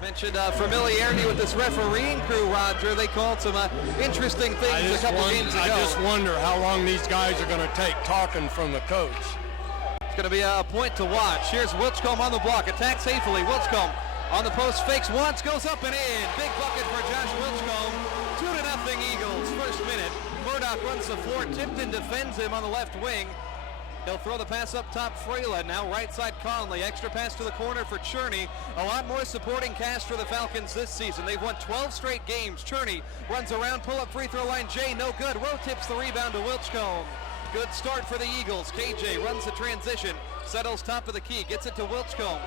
Mentioned familiarity with this refereeing crew, Roger. They called some interesting things a couple games ago. I just wonder how long these guys are going to take talking from the coach. It's going to be a point to watch. Here's Wilchcombe on the block. Attacks hatefully. Wilchcombe on the post, fakes once, goes up and in. Big bucket for Josh Wilchcombe. 2-0 Eagles. First minute. Murdoch runs the floor. Tipton defends him on the left wing. He'll throw the pass up top, Fralin. Now right side Conley. Extra pass to the corner for Cherney. A lot more supporting cast for the Falcons this season. They've won 12 straight games. Cherney runs around, pull-up free throw line. Jay, no good. Rowe tips the rebound to Wilchcombe. Good start for the Eagles. KJ runs the transition. Settles top of the key. Gets it to Wilchcombe.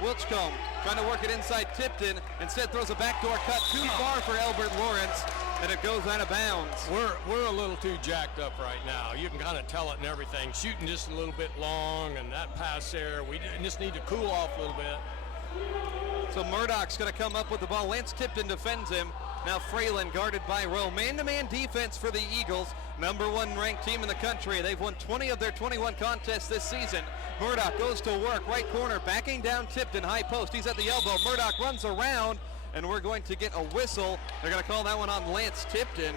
Wilchcombe trying to work it inside Tipton. Instead throws a backdoor cut too far for Albert Lawrence. And it goes out of bounds. We're a little too jacked up right now. You can kind of tell it and everything. Shooting just a little bit long, and that pass there, we just need to cool off a little bit. So Murdoch's going to come up with the ball. Lance Tipton defends him. Now Fralin guarded by Rowe. Man-to-man defense for the Eagles. #1 ranked team in the country. They've won 20 of their 21 contests this season. Murdoch goes to work, right corner, backing down Tipton, high post. He's at the elbow. Murdoch runs around, and we're going to get a whistle. They're going to call that one on Lance Tipton.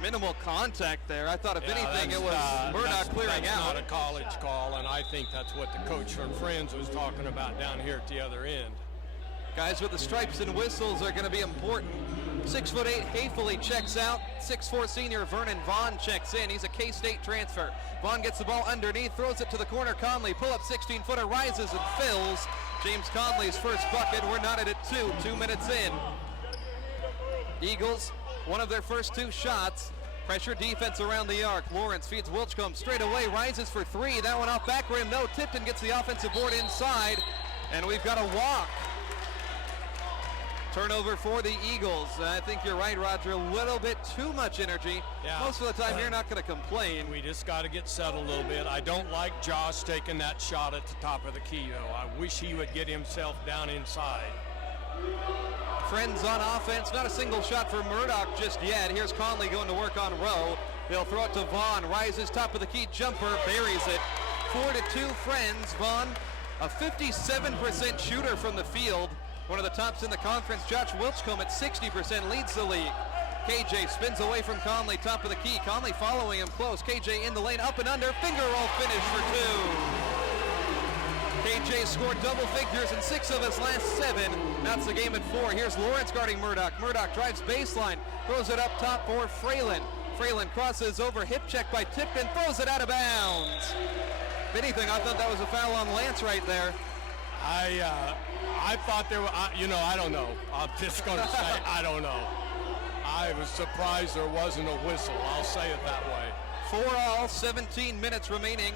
Minimal contact there. I thought if anything it was Murdoch clearing that's out. Not a college call, and I think that's what the coach from Friends was talking about down here at the other end. Guys with the stripes and whistles are going to be important. 6'8" Hatefully checks out. 6'4" senior Vernon Vaughn checks in. He's a K-State transfer. Vaughn gets the ball underneath, throws it to the corner. Conley, pull up 16-footer, rises and fills. James Conley's first bucket. We're knotted at 2 minutes in. Eagles, one of their first 2 shots. Pressure defense around the arc. Lawrence feeds Wilchcombe straight away, rises for 3. That one off back rim. No, Tipton gets the offensive board inside, and we've got a walk. Turnover for the Eagles. I think you're right, Roger. A little bit too much energy. Yeah. Most of the time, you're not going to complain. We just got to get settled a little bit. I don't like Josh taking that shot at the top of the key, though. I wish he would get himself down inside. Friends on offense. Not a single shot for Murdoch just yet. Here's Conley going to work on Rowe. They'll throw it to Vaughn. Rises top of the key. Jumper. Buries it. 4-2 Friends. Vaughn, a 57% shooter from the field. One of the tops in the conference. Josh Wilchcombe at 60% leads the league. KJ spins away from Conley, top of the key. Conley following him close. KJ in the lane, up and under. Finger roll finish for 2. KJ scored double figures in 6 of his last 7. That's the game at 4. Here's Lawrence guarding Murdoch. Murdoch drives baseline, throws it up top for Fralin. Fralin crosses over, hip check by Tipton, throws it out of bounds. If anything, I thought that was a foul on Lance right there. I thought there were, I don't know. I'm just going to say, I don't know. I was surprised there wasn't a whistle. I'll say it that way. 4-all, 17 minutes remaining.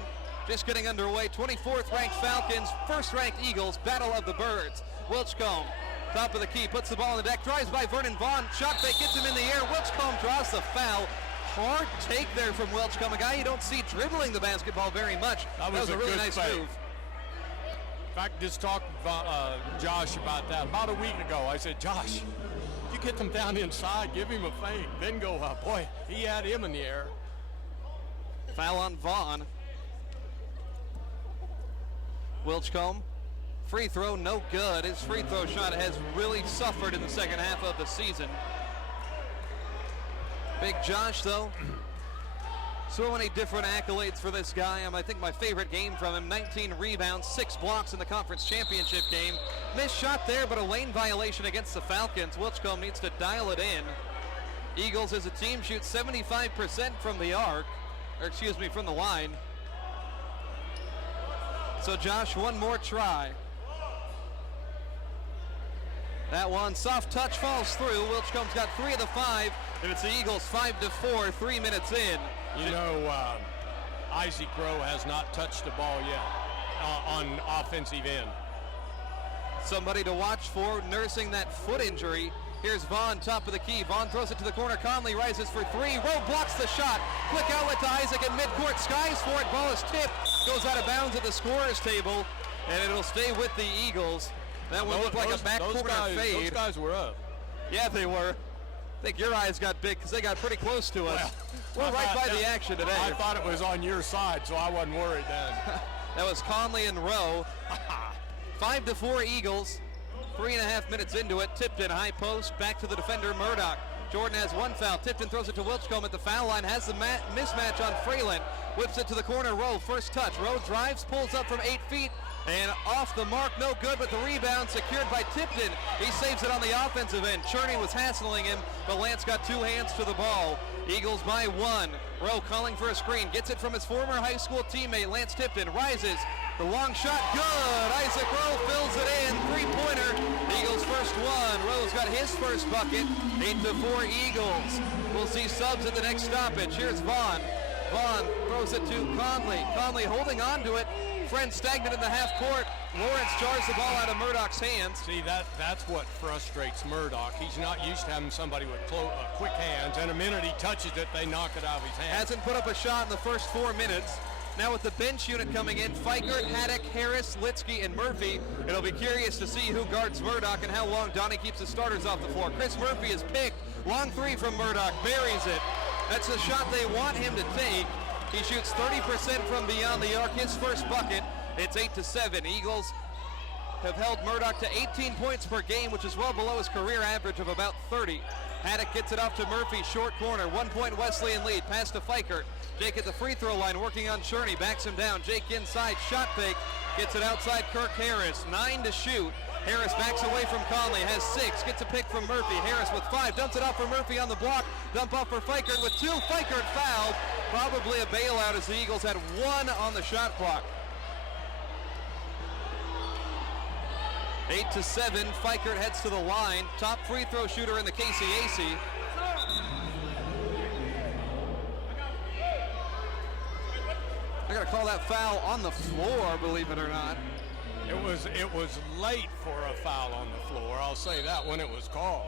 Just getting underway. 24th ranked Falcons, 1st ranked Eagles, Battle of the Birds. Wilchcombe, top of the key, puts the ball on the deck, drives by Vernon Vaughn, shot fake, gets him in the air. Wilchcombe draws the foul. Hard take there from Wilchcombe, a guy you don't see dribbling the basketball very much. That was a really nice move. In fact, just talked to Josh about that. About a week ago, I said, Josh, you get them down inside, give him a fake, then go up. Boy, he had him in the air. Foul on Vaughn. Wilchcombe, free throw, no good. His free throw shot has really suffered in the second half of the season. Big Josh, though. So many different accolades for this guy. I think my favorite game from him, 19 rebounds, 6 blocks in the conference championship game. Missed shot there, but a lane violation against the Falcons. Wilchcombe needs to dial it in. Eagles as a team shoot 75% from the arc, or excuse me, from the line. So Josh, one more try. That one, soft touch, falls through. Wilchcombe's got 3 of the 5, and it's the Eagles 5-4, 3 minutes in. You know, Isaac Rowe has not touched the ball yet on offensive end. Somebody to watch for, nursing that foot injury. Here's Vaughn, top of the key. Vaughn throws it to the corner. Conley rises for 3. Rowe blocks the shot. Quick outlet to Isaac at midcourt. Skies for it. Ball is tipped. Goes out of bounds at the scorer's table, and it'll stay with the Eagles. That one looked like a backcourt fade. Those guys were up. Yeah, they were. I think your eyes got big because they got pretty close to us. We're right by the action today. I thought it was on your side, so I wasn't worried then. That was Conley and Rowe. 5-4 Eagles. 3.5 minutes into it. Tipton, high post, back to the defender, Murdoch. Jordan has one foul. Tipton throws it to Wilchcombe at the foul line, has the mismatch on Fralin. Whips it to the corner, Rowe, first touch. Rowe drives, pulls up from 8 feet, and off the mark, no good, but the rebound secured by Tipton. He saves it on the offensive end. Cherney was hassling him, but Lance got 2 hands to the ball. Eagles by 1. Rowe calling for a screen, gets it from his former high school teammate, Lance Tipton, rises. The long shot, good. Isaac Rowe fills it in, 3-pointer. Eagles first one. Rowe's got his first bucket, 8-4 Eagles. We'll see subs at the next stoppage. Here's Vaughn. Vaughn throws it to Conley. Conley holding on to it. Friend stagnant in the half court. Lawrence jars the ball out of Murdoch's hands. See, that's what frustrates Murdoch. He's not used to having somebody with quick hands, and the minute he touches it, they knock it out of his hands. Hasn't put up a shot in the first 4 minutes. Now with the bench unit coming in, Fikert, Haddock, Harris, Litsky, and Murphy. It'll be curious to see who guards Murdoch and how long Donnie keeps the starters off the floor. Chris Murphy is picked. Long 3 from Murdoch, buries it. That's the shot they want him to take. He shoots 30% from beyond the arc, his first bucket. It's 8-7. Eagles have held Murdoch to 18 points per game, which is well below his career average of about 30. Haddock gets it off to Murphy, short corner, 1 point Wesleyan lead, pass to Fikert. Jake at the free throw line, working on Cherney, backs him down. Jake inside, shot fake, gets it outside Kirk Harris, 9 to shoot. Harris backs away from Conley, has 6, gets a pick from Murphy. Harris with 5, dumps it off for Murphy on the block, dump off for Fikert with 2. Fikert fouled, probably a bailout as the Eagles had 1 on the shot clock. 8-7, Fikert heads to the line, top free throw shooter in the KCAC. They're going to call that foul on the floor, believe it or not. It was late for a foul on the floor. I'll say that when it was called.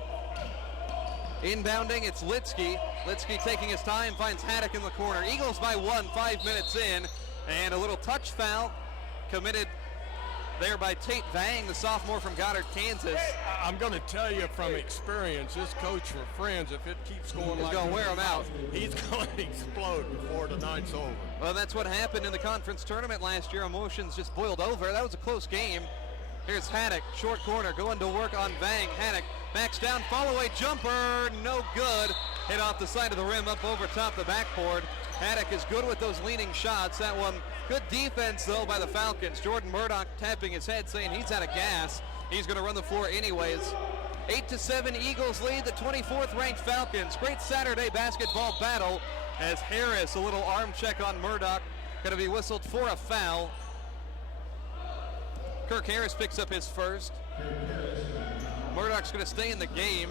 Inbounding, it's Litsky. Litsky taking his time, finds Haddock in the corner. Eagles by 1, 5 minutes in, and a little touch foul committed there by Tate Vang, the sophomore from Goddard, Kansas. I'm going to tell you from experience, this coach for Friends, if it keeps going he's like going to wear him out. He's going to explode before the night's over. Well, that's what happened in the conference tournament last year. Emotions just boiled over. That was a close game. Here's Haddock, short corner, going to work on Vang. Haddock backs down, follow-away jumper, no good. Hit off the side of the rim, up over top the backboard. Haddock is good with those leaning shots. That one, good defense, though, by the Falcons. Jordan Murdoch tapping his head, saying he's out of gas. He's going to run the floor anyways. 8-7, Eagles lead the 24th ranked Falcons. Great Saturday basketball battle as Harris, a little arm check on Murdoch, going to be whistled for a foul. Kirk Harris picks up his first. Murdoch's going to stay in the game.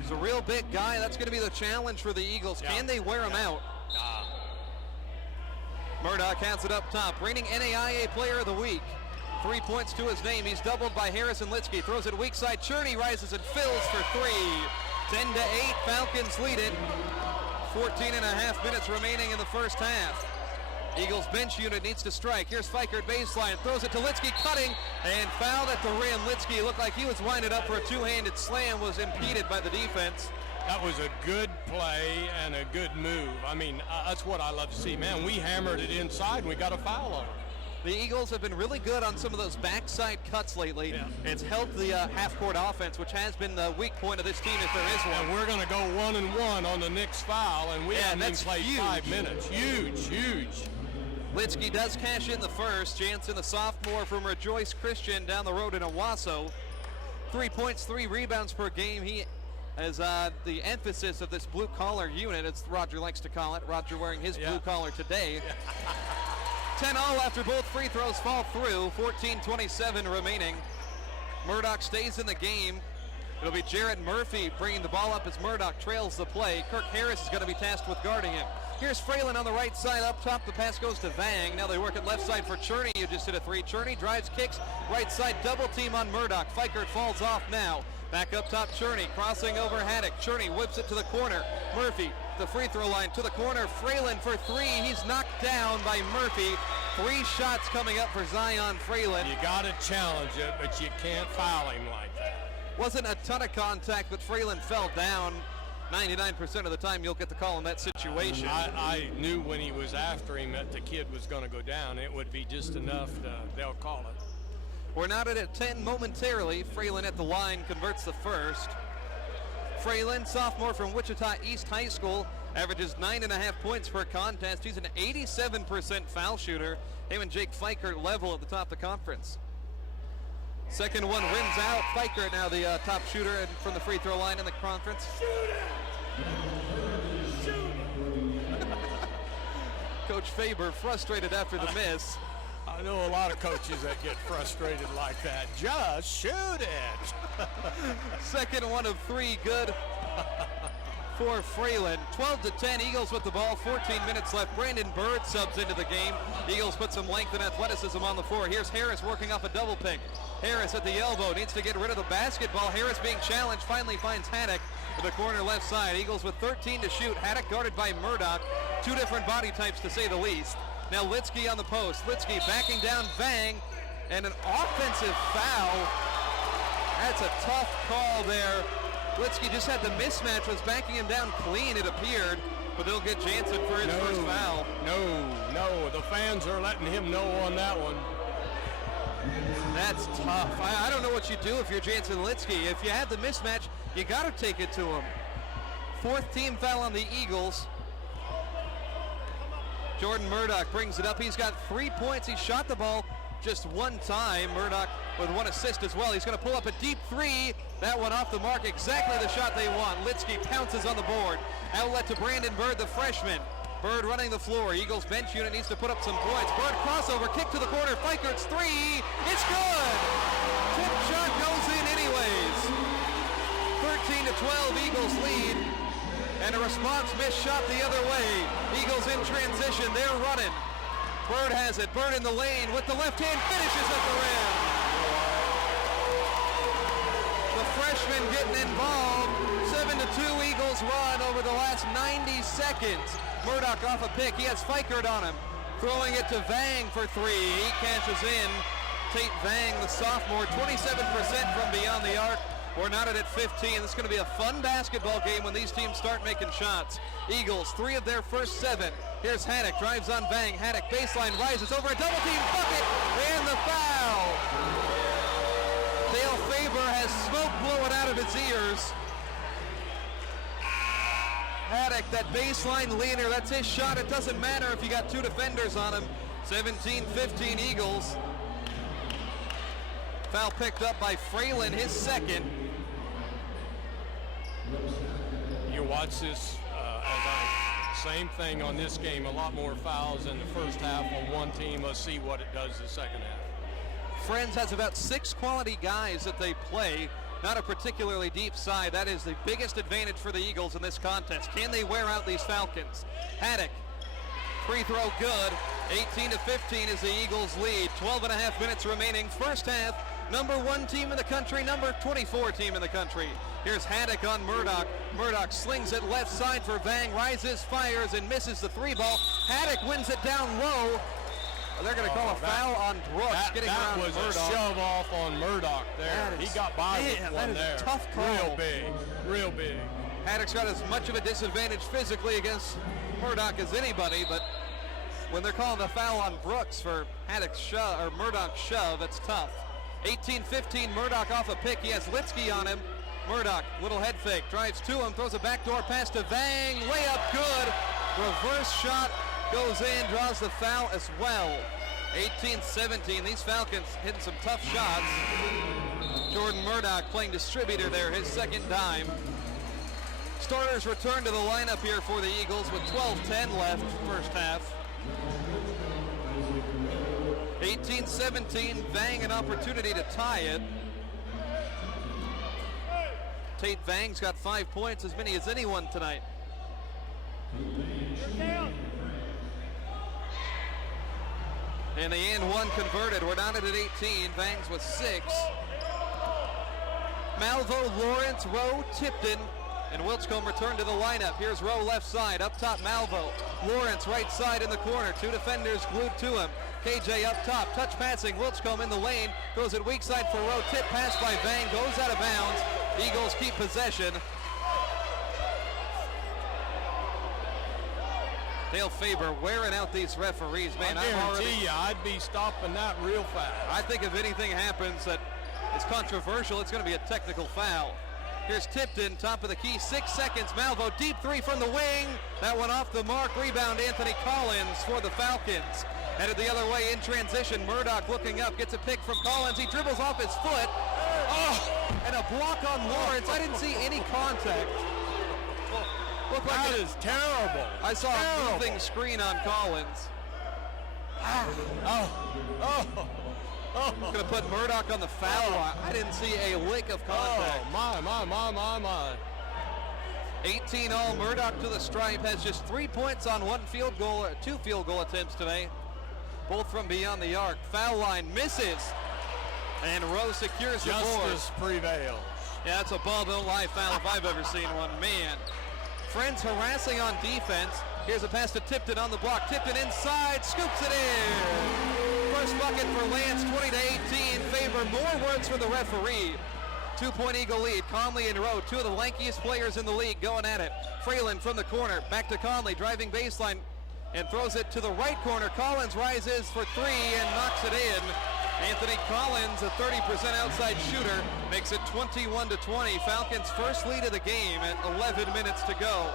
He's a real big guy. That's going to be the challenge for the Eagles. Can they wear him out? Murdoch has it up top. Reigning NAIA Player of the Week. 3 points to his name. He's doubled by Harris and Litsky. Throws it weak side. Cherney rises and fills for 3. 10-8. Falcons lead it. 14.5 minutes remaining in the first half. Eagles bench unit needs to strike. Here's Fikert baseline. Throws it to Litsky, cutting and fouled at the rim. Litsky looked like he was winded up for a two-handed slam. Was impeded by the defense. That was a good play and a good move. I mean, that's what I love to see. Man, we hammered it inside and we got a foul on it. The Eagles have been really good on some of those backside cuts lately. Yeah. It's helped the half-court offense, which has been the weak point of this team if there is one. And we're going to go 1-1 on the next foul, and we haven't even played huge. 5 minutes. Huge, huge. Litsky does cash in the first. Jansen, the sophomore from Rejoice Christian down the road in Owasso. 3 points, 3 rebounds per game. He is the emphasis of this blue-collar unit, as Roger likes to call it. Roger wearing his blue-collar today. 10-all after both free throws fall through. 14:27 remaining. Murdoch stays in the game. It'll be Jarrett Murphy bringing the ball up as Murdoch trails the play. Kirk Harris is going to be tasked with guarding him. Here's Fralin on the right side up top. The pass goes to Vang. Now they work it left side for Cherney, who just hit a 3. Cherney drives, kicks, right side double team on Murdoch. Fikert falls off now. Back up top, Cherney crossing over Haddock. Cherney whips it to the corner. Murphy, the free throw line to the corner. Fralin for 3. He's knocked down by Murphy. 3 shots coming up for Zion Fralin. You got to challenge it, but you can't foul him like that. Wasn't a ton of contact, but Fralin fell down. 99% of the time you'll get the call in that situation. I knew when he was after him that the kid was going to go down. It would be just enough they'll call it. We're knotted at 10 momentarily. Fralin at the line converts the first. Fralin, sophomore from Wichita East High School, averages 9.5 points per contest. He's an 87% foul shooter. Him and Jake Fikert level at the top of the conference. Second one rims out. Fikert now the top shooter from the free throw line in the conference. Shoot it! Shoot it! Coach Faber frustrated after the miss. I know a lot of coaches that get frustrated like that. Just shoot it. Second one of 3, good for Fralin. 12-10, Eagles with the ball, 14 minutes left. Brandon Bird subs into the game. Eagles put some length and athleticism on the floor. Here's Harris working off a double pick. Harris at the elbow, needs to get rid of the basketball. Harris being challenged, finally finds Haddock to the corner left side. Eagles with 13 to shoot. Haddock guarded by Murdoch. Two different body types to say the least. Now Litsky on the post. Litsky backing down Vang, and an offensive foul. That's a tough call there. Litsky just had the mismatch, was backing him down clean, it appeared, but they'll get Jansen for his first foul. No, the fans are letting him know on that one. That's tough. I don't know what you do if you're Jansen Litsky. If you had the mismatch, you got to take it to him. Fourth team foul on the Eagles. Jordan Murdoch brings it up. He's got 3 points. He shot the ball just one time. Murdoch with 1 assist as well. He's going to pull up a deep 3. That one off the mark. Exactly the shot they want. Litsky pounces on the board. Outlet to Brandon Bird, the freshman. Bird running the floor. Eagles bench unit needs to put up some points. Bird crossover, kick to the corner. Fikert's 3. It's good. Tip shot goes in anyways. 13-12, Eagles lead. And a response missed shot the other way. Eagles in transition. They're running. Bird has it. Bird in the lane with the left hand, finishes at the rim. The freshman getting involved. 7-2 Eagles run over the last 90 seconds. Murdoch off a pick. He has Fikert on him. Throwing it to Vang for 3. He cashes in. Tate Vang, the sophomore, 27% from beyond the arc. We're knotted at 15. This is going to be a fun basketball game when these teams start making shots. Eagles, 3 of their first 7. Here's Haddock, drives on Vang. Haddock baseline, rises over a double team bucket, and the foul. Dale Faber has smoke blowing out of his ears. Haddock, that baseline leaner, that's his shot. It doesn't matter if you got 2 defenders on him. 17-15 Eagles. Foul picked up by Fralin, his second. You watch this, same thing on this game, a lot more fouls in the first half on one team. Let's see what it does the second half. Friends has about 6 quality guys that they play. Not a particularly deep side. That is the biggest advantage for the Eagles in this contest. Can they wear out these Falcons? Haddock, free throw good. 18-15 is the Eagles lead. 12.5 minutes remaining. First half, number 1 team in the country, number 24 team in the country. Here's Haddock on Murdoch. Murdoch slings it left side for Vang, rises, fires, and misses the 3 ball. Haddock wins it down low. They're going to call a foul on Brooks. That was Murdoch. A shove off on Murdoch there. He got by with one there. A tough call. Real big. Haddock's got as much of a disadvantage physically against Murdoch as anybody, but when they're calling the foul on Brooks for Haddock's shove, or Murdoch's shove, it's tough. 18-15, Murdoch off a pick. He has Litsky on him. Murdoch, little head fake, drives to him, throws a backdoor pass to Vang. Layup good. Reverse shot goes in, draws the foul as well. 18-17, these Falcons hitting some tough shots. Jordan Murdoch playing distributor there, his second dime. Starters return to the lineup here for the Eagles with 12:10 left first half. 18-17, Vang an opportunity to tie it. Tate Vang's got 5 points, as many as anyone tonight. And the and 1 converted. We're down at 18. Vang's with 6. Malvo, Lawrence, Rowe, Tipton, and Wiltscombe return to the lineup. Here's Rowe left side. Up top, Malvo. Lawrence right side in the corner. 2 defenders glued to him. KJ up top. Touch passing. Wiltscombe in the lane. Throws it weak side for Rowe. Tip pass by Vang. Goes out of bounds. Eagles keep possession. Dale Faber wearing out these referees, man. I guarantee you, I'd be stopping that real fast. I think if anything happens that is controversial, it's going to be a technical foul. Here's Tipton, top of the key, 6 seconds. Malvo, deep three from the wing. That one off the mark. Rebound, Anthony Collins for the Falcons. Headed the other way in transition. Murdoch looking up, gets a pick from Collins. He dribbles off his foot. Oh, and a block on Lawrence. I didn't see any contact. Looked like that is terrible. I saw a moving screen on Collins. Going to put Murdoch on the foul line. I didn't see a lick of contact. Oh, my. 18 all. Murdoch to the stripe, has just 3 points on 2 field goal attempts today, both from beyond the arc. Foul line misses, and Rowe secures the board. Justice prevails. Yeah, that's a ball don't lie foul if I've ever seen one. Man. Friends harassing on defense. Here's a pass to Tipton on the block. Tipton inside, scoops it in. First bucket for Lance, 20-18. Faber, more words for the referee. 2-point Eagle lead. Conley and Rowe, two of the lankiest players in the league, going at it. Fralin from the corner, back to Conley, driving baseline, and throws it to the right corner. Collins rises for three and knocks it in. Anthony Collins, a 30% outside shooter, makes it 21-20. Falcons' first lead of the game at 11 minutes to go.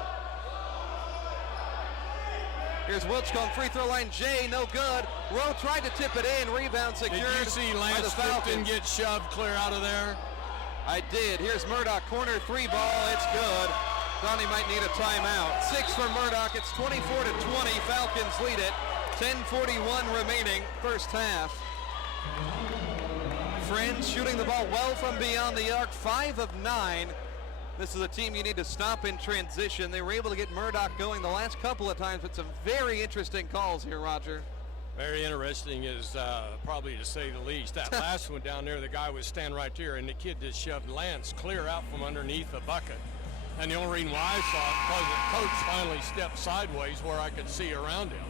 Here's Wilchcomb, free throw line, Jay, no good. Rowe tried to tip it in, rebound secured. Did you see Lance Tipton get shoved clear out of there? I did. Here's Murdoch, corner three ball, it's good. Thought he might need a timeout. 6 for Murdoch, it's 24-20. Falcons lead it. 10:41 remaining, first half. Friends shooting the ball well from beyond the arc, 5 of 9. This is a team you need to stop in transition. They were able to get Murdoch going the last couple of times with some very interesting calls here, Roger. Very interesting is probably to say the least. That last one down there, the guy was standing right there, and the kid just shoved Lance clear out from underneath the bucket. And the only reason why I saw it was the coach finally stepped sideways where I could see around him.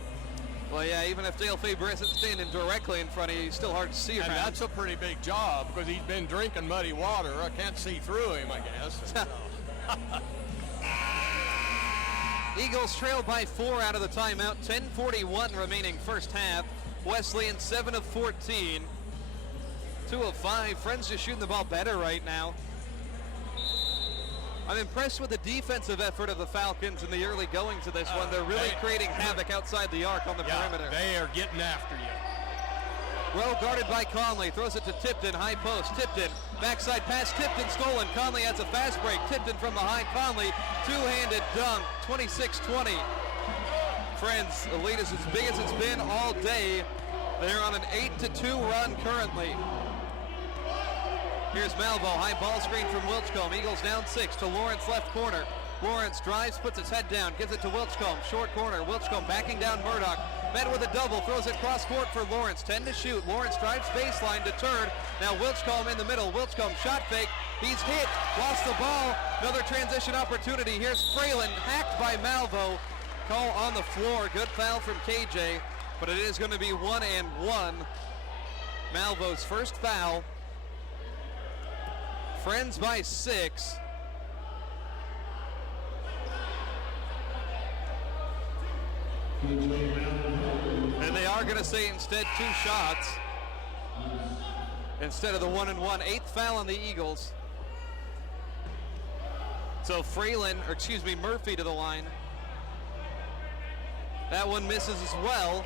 Well, yeah, even if Dale Faber isn't standing directly in front of you, he's still hard to see around. And that's a pretty big job because he's been drinking muddy water. I can't see through him, I guess. Eagles trailed by 4 out of the timeout. 10:41 remaining first half. Wesleyan 7 of 14. 2 of 5. Friends just shooting the ball better right now. I'm impressed with the defensive effort of the Falcons in the early goings of this one. They're really creating havoc outside the arc on the perimeter. They are getting after you. Rowe guarded by Conley, throws it to Tipton, high post. Tipton, backside pass, Tipton stolen. Conley has a fast break. Tipton from behind Conley, two-handed dunk, 26-20. Friends, the lead is as big as it's been all day. They're on an 8-2 run currently. Here's Malvo, high ball screen from Wilchcomb. Eagles down 6 to Lawrence left corner. Lawrence drives, puts his head down, gives it to Wilchcomb. Short corner, Wilchcomb backing down Murdoch. Met with a double, throws it cross court for Lawrence. 10 to shoot. Lawrence drives baseline, deterred. Now Wilchcomb in the middle. Wilchcomb shot fake. He's hit, lost the ball. Another transition opportunity. Here's Fralin, hacked by Malvo. Call on the floor. Good foul from KJ, but it is going to be 1-1. Malvo's first foul. Friends by 6. And they are going to say instead 2 shots instead of the 1-1. 8th foul on the Eagles. So Murphy to the line. That one misses as well.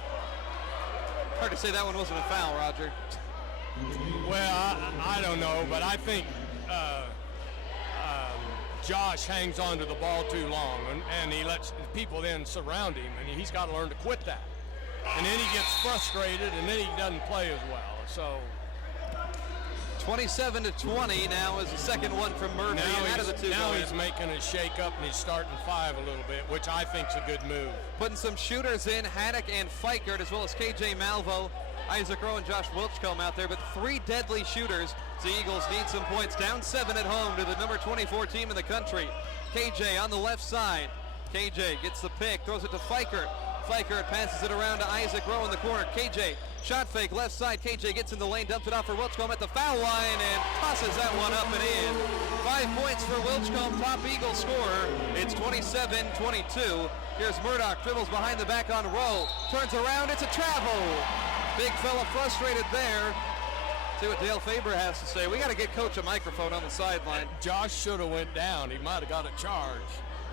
Hard to say that one wasn't a foul, Roger. Well, I don't know, but I think Josh hangs on to the ball too long, and he lets people then surround him, and he's got to learn to quit that. And then he gets frustrated, and then he doesn't play as well. So 27-20 now is the second one from Murphy. Now he's making a shake up, and he's starting 5 a little bit, which I think's a good move. Putting some shooters in, Haddock and Fikert, as well as KJ Malvo, Isaac Rowe, and Josh Wilchcomb out there, but 3 deadly shooters. The Eagles need some points. Down 7 at home to the number 24 team in the country. KJ on the left side. KJ gets the pick, throws it to Fikert. Fikert passes it around to Isaac Rowe in the corner. KJ, shot fake, left side. KJ gets in the lane, dumps it off for Wilchcomb at the foul line, and tosses that one up and in. 5 points for Wilchcomb, top Eagle scorer. It's 27-22. Here's Murdoch, dribbles behind the back on Rowe. Turns around, it's a travel. Big fella frustrated there. See what Dale Faber has to say. We got to get Coach a microphone on the sideline. Josh should have went down. He might have got a charge.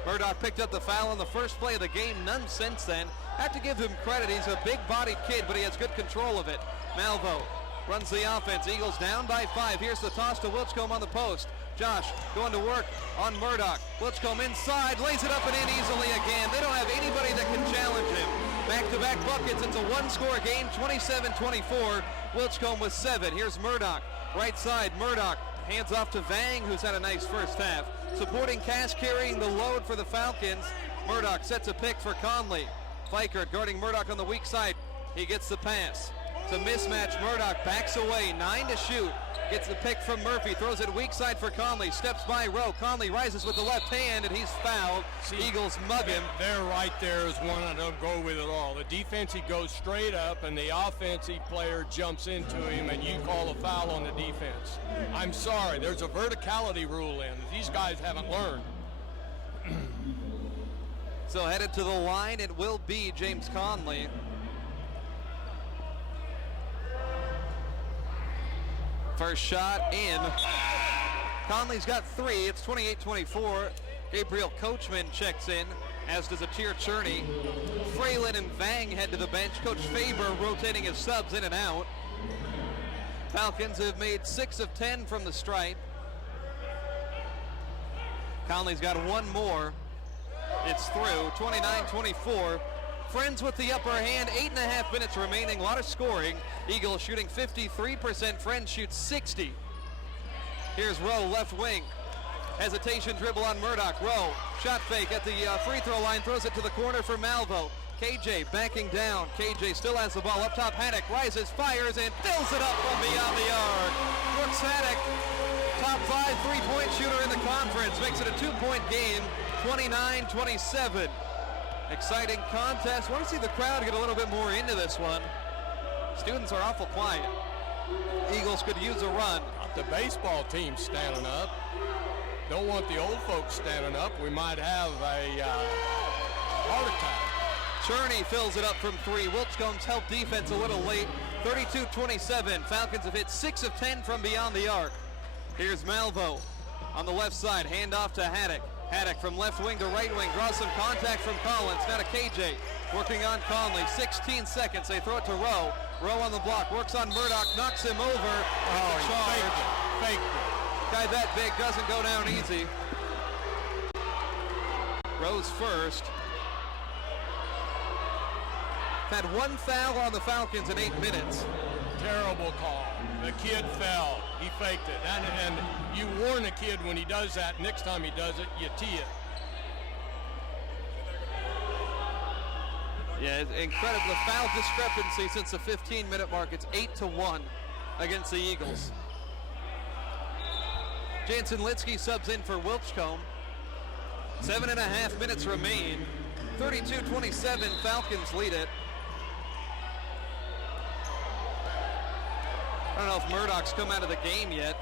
Murdoch picked up the foul on the first play of the game, none since then. Have to give him credit. He's a big-bodied kid, but he has good control of it. Malvo runs the offense. Eagles down by 5. Here's the toss to Wilchcombe on the post. Josh going to work on Murdoch. Wilchcombe inside, lays it up and in easily again. They don't have anybody that can challenge him. Back-to-back buckets. It's a one-score game, 27-24. Wilchcombe with 7. Here's Murdoch. Right side, Murdoch hands off to Vang, who's had a nice first half. Supporting cast carrying the load for the Falcons. Murdoch sets a pick for Conley. Fikert guarding Murdoch on the weak side. He gets the pass. It's a mismatch. Murdoch backs away. 9 to shoot. Gets the pick from Murphy. Throws it weak side for Conley. Steps by Rowe. Conley rises with the left hand, and he's fouled. Eagles mug him. There, right there is one I don't go with at all. The defense, he goes straight up, and the offensive player jumps into him, and you call a foul on the defense. I'm sorry. There's a verticality rule in. These guys haven't learned. So headed to the line, it will be James Conley. First shot in. Conley's got 3. It's 28-24. Gabriel Coachman checks in, as does Atir Cherney. Fralin and Vang head to the bench. Coach Faber rotating his subs in and out. Falcons have made 6 of 10 from the stripe. Conley's got 1 more. It's through. 29-24. Friends with the upper hand. 8.5 minutes remaining. A lot of scoring. Eagles shooting 53%. Friends shoots 60. Here's Rowe, left wing. Hesitation dribble on Murdoch. Rowe, shot fake at the free throw line. Throws it to the corner for Malvo. KJ backing down. KJ still has the ball. Up top, Haddock rises, fires, and fills it up from beyond the arc. Brooks Haddock, top 5 3-point shooter in the conference. Makes it a 2-point game. 29-27. Exciting contest. Want to see the crowd get a little bit more into this one. Students are awful quiet. Eagles could use a run. The baseball team standing up. Don't want the old folks standing up. We might have a heart attack. Cherney fills it up from 3. Wilchcombe's help defense a little late. 32-27. Falcons have hit 6 of 10 from beyond the arc. Here's Malvo on the left side. Hand off to Haddock. Haddock from left wing to right wing. Draws some contact from Collins. Now to KJ. Working on Conley. 16 seconds. They throw it to Rowe. Rowe on the block. Works on Murdoch. Knocks him over. Oh, he faked it. Guy that big doesn't go down easy. Rowe's first. Had 1 foul on the Falcons in 8 minutes. Terrible call. The kid fell. He faked it. And you warn a kid when he does that. Next time he does it, you tee it. Yeah, it's incredible. The foul discrepancy since the 15-minute mark. It's 8-1 against the Eagles. Jansen Litsky subs in for Wilchcombe. 7.5 minutes remain. 32-27, Falcons lead it. I don't know if Murdoch's come out of the game yet.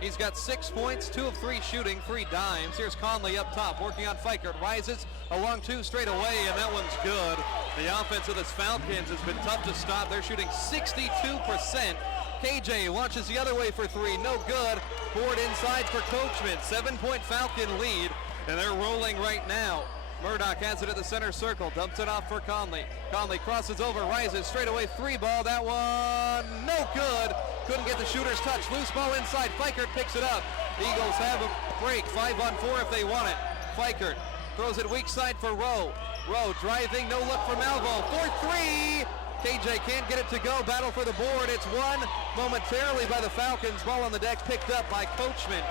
He's got 6 points, 2 of 3 shooting, 3 dimes. Here's Conley up top, working on Fikert. Rises along 2 straight away, and that one's good. The offense of this Falcons has been tough to stop. They're shooting 62%. KJ launches the other way for 3, no good. Board inside for Coachman. 7-point Falcon lead, and they're rolling right now. Murdoch has it at the center circle, dumps it off for Conley. Conley crosses over, rises, straight away 3 ball. That one, no good. Couldn't get the shooter's touch. Loose ball inside. Fikert picks it up. Eagles have a break. 5-on-4 if they want it. Fikert throws it weak side for Rowe. Rowe driving, no look for Malvo. 4-3. KJ can't get it to go. Battle for the board. It's won momentarily by the Falcons. Ball on the deck picked up by Coachman.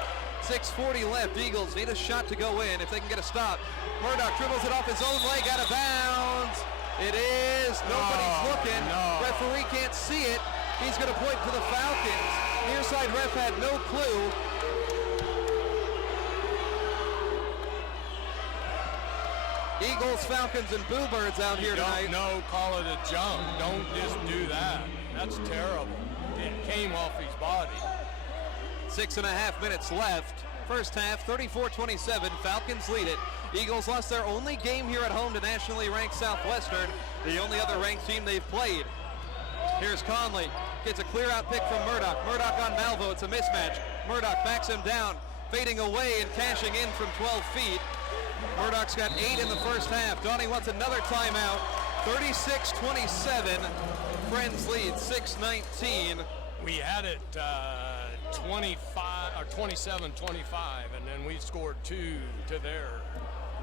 6:40 left. Eagles need a shot to go in if they can get a stop. Murdoch dribbles it off his own leg, out of bounds. It is. Nobody's looking. No. Referee can't see it. He's going to point to the Falcons. Near side ref had no clue. Eagles, Falcons, and Boo Birds out here tonight. No, call it a jump. Don't just do that. That's terrible. It came off his body. 6.5 minutes left. First half, 34-27, Falcons lead it. Eagles lost their only game here at home to nationally ranked Southwestern, the only other ranked team they've played. Here's Conley, gets a clear out pick from Murdoch. Murdoch on Malvo, it's a mismatch. Murdoch backs him down, fading away and cashing in from 12 feet. Murdoch's got 8 in the first half. Donnie wants another timeout. 36-27, Friends lead 6-19. We had it 25 or 27-25, and then we scored 2 to their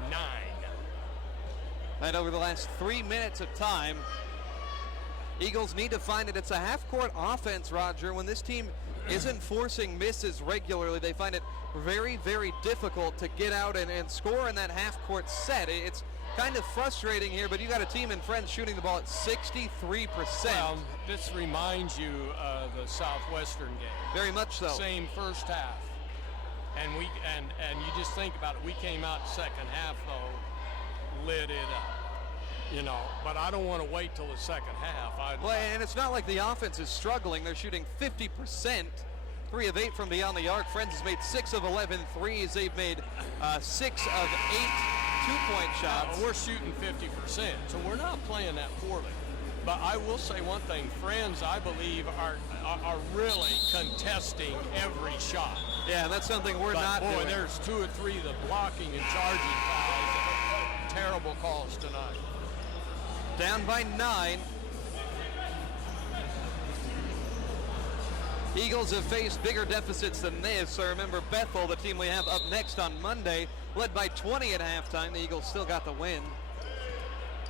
9. And over the last 3 minutes of time, Eagles need to find it. It's a half-court offense, Roger. When this team isn't forcing misses regularly, they find it very, very difficult to get out and score in that half-court set. It's kind of frustrating here, but you got a team in Friends shooting the ball at 63%. Well, this reminds you of the Southwestern game. Very much so. Same first half. And you just think about it. We came out second half, though, lit it up. You know, but I don't want to wait till the second half. Well, and it's not like the offense is struggling. They're shooting 50%, 3 of 8 from beyond the arc. Friends has made 6 of 11 threes. They've made 6 of 8 two-point shots. We're shooting 50%, so we're not playing that poorly. But I will say one thing. Friends, I believe, are really contesting every shot. Yeah, and that's something we're not doing. Boy, there's 2 or 3 of the blocking and charging fouls. Terrible calls tonight. Down by 9. Eagles have faced bigger deficits than this. So remember Bethel, the team we have up next on Monday, led by 20 at halftime. The Eagles still got the win.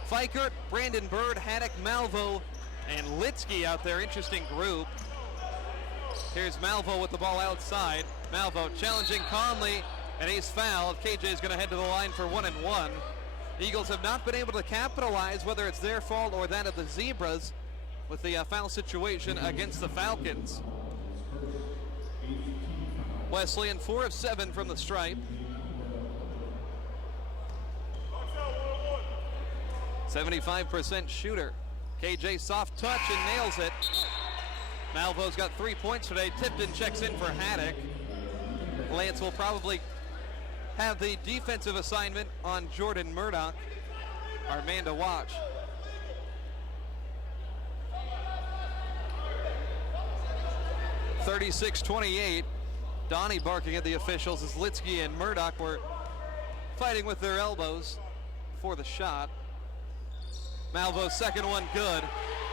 Fikert, Brandon Bird, Haddock, Malvo, and Litsky out there. Interesting group. Here's Malvo with the ball outside. Malvo challenging Conley, and he's fouled. KJ is going to head to the line for 1 and 1. The Eagles have not been able to capitalize, whether it's their fault or that of the Zebras, with the foul situation against the Falcons. Wesleyan 4 of 7 from the stripe. 75% shooter. KJ soft touch and nails it. Malvo's got 3 points today. Tipton checks in for Haddock. Lance will probably have the defensive assignment on Jordan Murdoch, our man to watch. (36-28). Donnie barking at the officials as Litsky and Murdoch were fighting with their elbows for the shot. Malvo's second one good.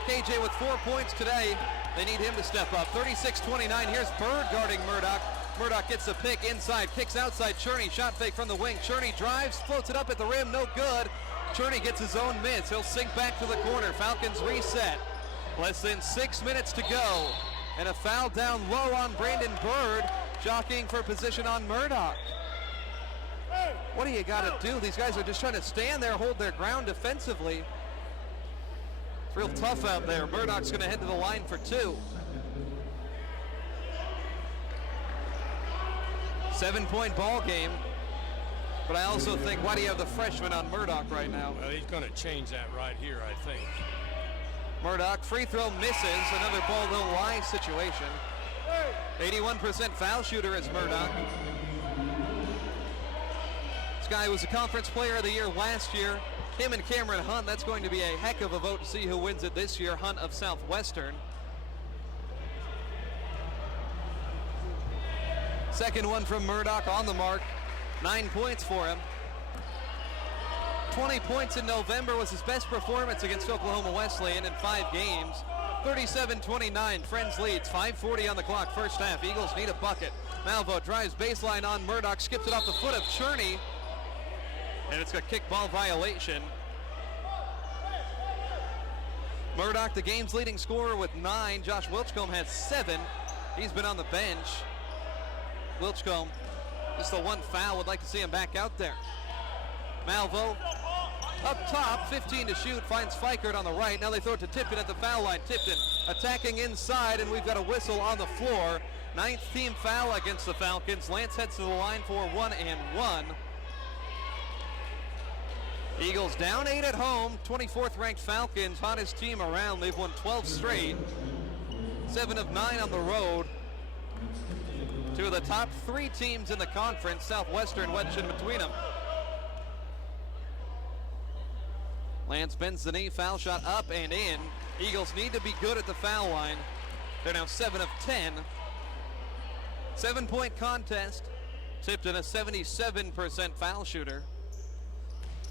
KJ with 4 points today. They need him to step up. 36-29. Here's Bird guarding Murdoch. Murdoch gets the pick inside, kicks outside. Cherney, shot fake from the wing. Cherney drives, floats it up at the rim, no good. Cherney gets his own miss. He'll sink back to the corner. Falcons reset. Less than 6 minutes to go. And a foul down low on Brandon Bird, jockeying for position on Murdoch. What do you got to do? These guys are just trying to stand there, hold their ground defensively. It's real tough out there. Murdoch's going to head to the line for 2. 7-point ball game. But I also think, why do you have the freshman on Murdoch right now? Well, he's going to change that right here, I think. Murdoch, free throw misses. Another ball don't lie situation. 81% foul shooter is Murdoch. This guy was a conference player of the year last year. Him and Cameron Hunt, that's going to be a heck of a vote to see who wins it this year. Hunt of Southwestern. Second one from Murdoch on the mark. 9 points for him. 20 points in November was his best performance against Oklahoma Wesleyan in 5 games. 37-29, Friends leads. 5:40 on the clock, first half. Eagles need a bucket. Malvo drives baseline on Murdoch, skips it off the foot of Cherney. And it's a kickball violation. Murdoch, the game's leading scorer with 9. Josh Wilchcombe has 7. He's been on the bench. Wilchcombe, just the one foul. Would like to see him back out there. Malvo up top, 15 to shoot, finds Fikert on the right. Now they throw it to Tipton at the foul line. Tipton attacking inside, and we've got a whistle on the floor. 9th team foul against the Falcons. Lance heads to the line for 1 and 1. Eagles down 8 at home. 24th ranked Falcons, hottest team around. They've won 12 straight. 7 of 9 on the road. Two of the top 3 teams in the conference, Southwestern wedged in between them. Lance bends the knee, foul shot up and in. Eagles need to be good at the foul line. They're now 7 of 10. 7-point contest. Tipton, a 77% foul shooter.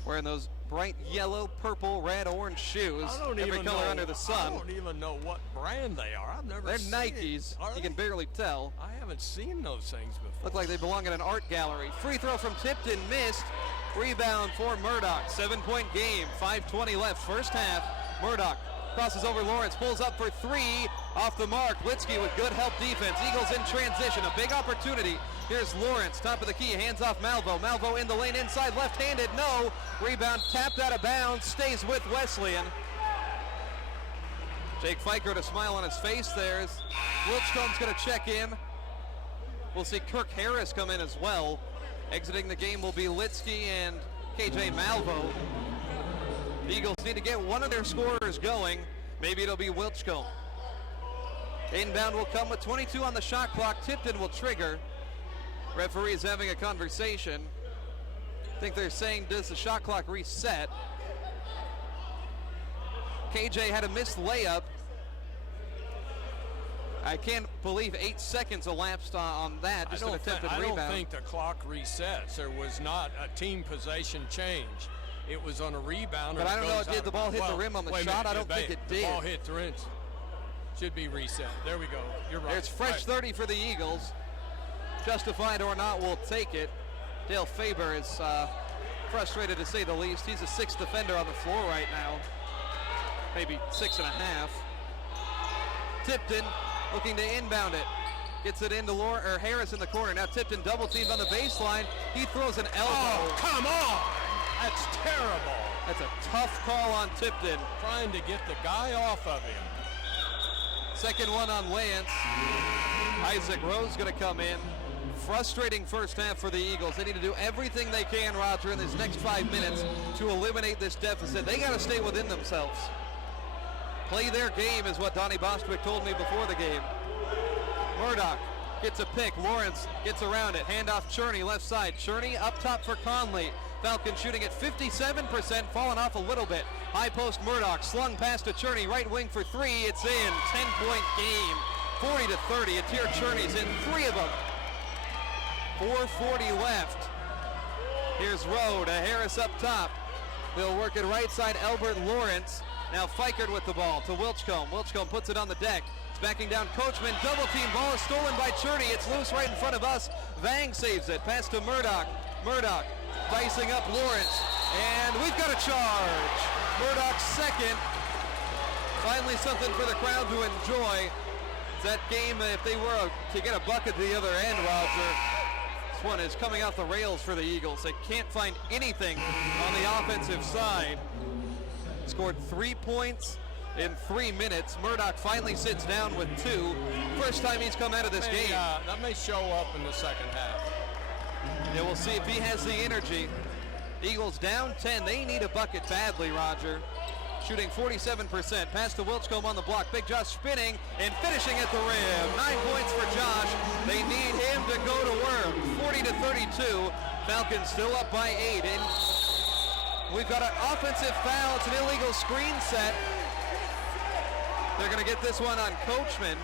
Wearing those bright yellow, purple, red, orange shoes. Every color under the sun. I don't even know what brand they are. I've never seen. They're Nikes. You can barely tell. I haven't seen those things before. Look like they belong in an art gallery. Free throw from Tipton, missed. Rebound for Murdoch. 7-point game. 5:20 left. First half. Murdoch crosses over Lawrence. Pulls up for 3. Off the mark. Litsky with good help defense. Eagles in transition. A big opportunity. Here's Lawrence. Top of the key. Hands off Malvo. Malvo in the lane inside. Left-handed. No. Rebound tapped out of bounds. Stays with Wesleyan. Jake Fiker with a smile on his face there. Wilchcomb's going to check in. We'll see Kirk Harris come in as well. Exiting the game will be Litsky and KJ Malvo. The Eagles need to get one of their scorers going. Maybe it'll be Wilchcomb. Inbound will come with 22 on the shot clock. Tipton will trigger. Referees having a conversation. I think they're saying, does the shot clock reset? KJ had a missed layup. I can't believe 8 seconds elapsed on that. Just an attempted rebound. I don't think the clock resets. There was not a team possession change. It was on a rebound. But I don't know, did the ball hit the rim on the shot? I don't think it did. The ball hit the rim. Should be reset. There we go. You're right. There's fresh 30 for the Eagles. Justified or not, we'll take it. Dale Faber is frustrated to say the least. He's a 6th defender on the floor right now. Maybe 6.5. Tipton looking to inbound it. Gets it into Harris in the corner. Now Tipton double teamed on the baseline. He throws an elbow. Oh, come on! That's terrible. That's a tough call on Tipton. Trying to get the guy off of him. Second one on Lance. Isaac Rose going to come in. Frustrating first half for the Eagles. They need to do everything they can, Roger, in this next 5 minutes to eliminate this deficit. They got to stay within themselves. Play their game is what Donnie Bostwick told me before the game. Murdoch gets a pick. Lawrence gets around it. Handoff Cherney, left side. Cherney up top for Conley. Falcons shooting at 57%, falling off a little bit. High post Murdoch, slung past to Cherney, right wing for 3. It's in. 10-point game, 40-30. Atir Cherney's in 3 of them. 4:40 left. Here's Rowe to Harris up top. They'll work it right side. Albert Lawrence. Now Fikert with the ball to Wilchcomb. Wilchcomb puts it on the deck. It's backing down Coachman. Double team. Ball is stolen by Cherney. It's loose right in front of us. Vang saves it. Pass to Murdoch. Murdoch dicing up Lawrence. And we've got a charge. Murdoch's second. Finally something for the crowd to enjoy. That game, if they were to get a bucket to the other end, Roger, this one is coming off the rails for the Eagles. They can't find anything on the offensive side. Scored 3 points in 3 minutes. Murdoch finally sits down with 2. First time he's come out of this game. That may show up in the second half. Yeah, we'll see if he has the energy. Eagles down 10. They need a bucket badly, Roger. Shooting 47%. Pass to Wilchcomb on the block. Big Josh spinning and finishing at the rim. 9 points for Josh. They need him to go to work. 40-32. Falcons still up by 8. And we've got an offensive foul. It's an illegal screen set. They're going to get this one on Coachman.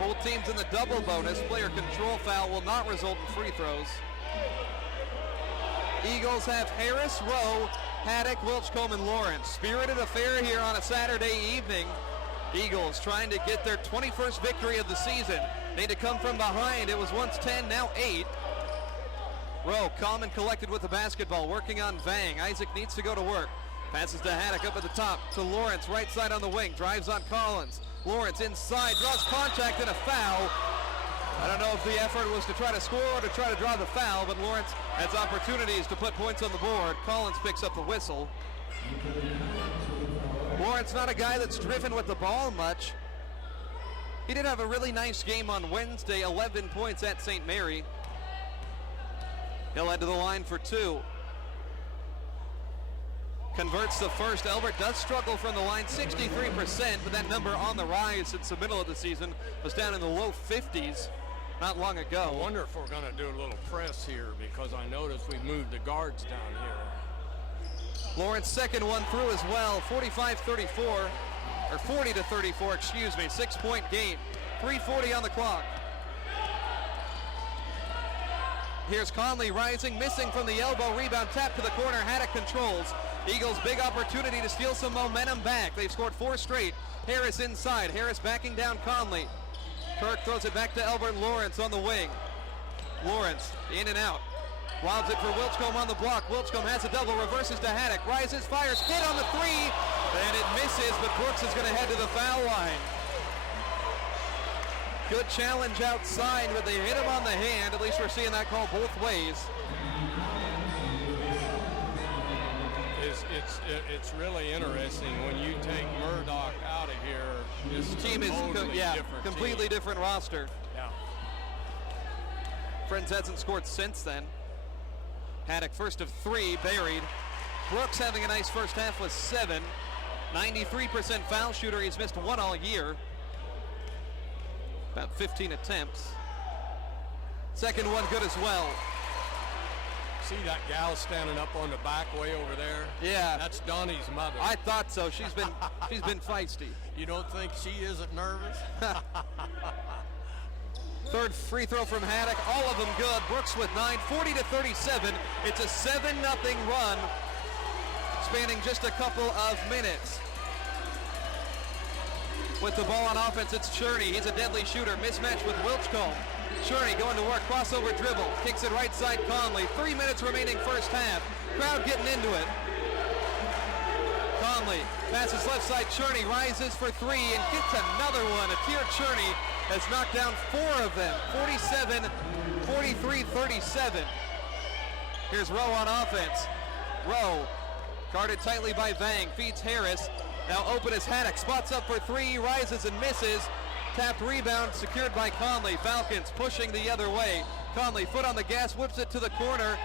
Both teams in the double bonus. Player control foul will not result in free throws. Eagles have Harris, Rowe, Haddock, Wilchcomb, and Lawrence. Spirited affair here on a Saturday evening. Eagles trying to get their 21st victory of the season. Need to come from behind. It was once 10, now 8. Rowe, calm and collected with the basketball, working on Vang. Isaac needs to go to work. Passes to Haddock up at the top to Lawrence, right side on the wing. Drives on Collins. Lawrence inside, draws contact and a foul. I don't know if the effort was to try to score or to try to draw the foul, but Lawrence has opportunities to put points on the board. Collins picks up the whistle. Lawrence not a guy that's driven with the ball much. He did have a really nice game on Wednesday, 11 points at St. Mary. He'll head to the line for 2. converts the first. Elbert does struggle from the line, 63%, but that number on the rise since the middle of the season was down in the low 50s not long ago. I wonder if we're going to do a little press here, because I noticed we moved the guards down here. Lawrence second one through as well, 45-34, or 40-34, excuse me, 6-point game, 3:40 on the clock. Here's Conley rising, missing from the elbow, rebound, tap to the corner, Haddock controls. Eagles big opportunity to steal some momentum back. They've scored 4 straight. Harris inside, Harris backing down Conley. Kirk throws it back to Elbert Lawrence on the wing. Lawrence in and out. Lobs it for Wilchcombe on the block. Wilchcombe has a double, reverses to Haddock, rises, fires, hit on the 3, and it misses, but Brooks is going to head to the foul line. Good challenge outside, but they hit him on the hand. At least we're seeing that call both ways. It's really interesting when you take Murdoch out of here. This team is totally different completely team. different roster. Yeah. Friends hasn't scored since then. Haddock first of 3, buried. Brooks having a nice first half with 7. 93% foul shooter. He's missed 1 all year. About 15 attempts. Second one good as well. See that gal standing up on the back way over there? Yeah. That's Donnie's mother. I thought so. She's been feisty. You don't think she isn't nervous? Third free throw from Haddock, all of them good. Brooks with 9, 40-37. It's a 7-0 run, spanning just a couple of minutes. With the ball on offense, it's Cherney. He's a deadly shooter. Mismatch with Wilchcombe. Cherney going to work, crossover dribble. Kicks it right side Conley. 3 minutes remaining first half. Crowd getting into it. Conley passes left side. Cherney rises for 3 and gets another one. Atir Cherney has knocked down 4 of them. 47, 43, 37. Here's Rowe on offense. Rowe guarded tightly by Vang. Feeds Harris. Now open is Haddock. Spots up for 3. Rises and misses. Tapped rebound secured by Conley. Falcons pushing the other way. Conley foot on the gas. Whips it to the corner.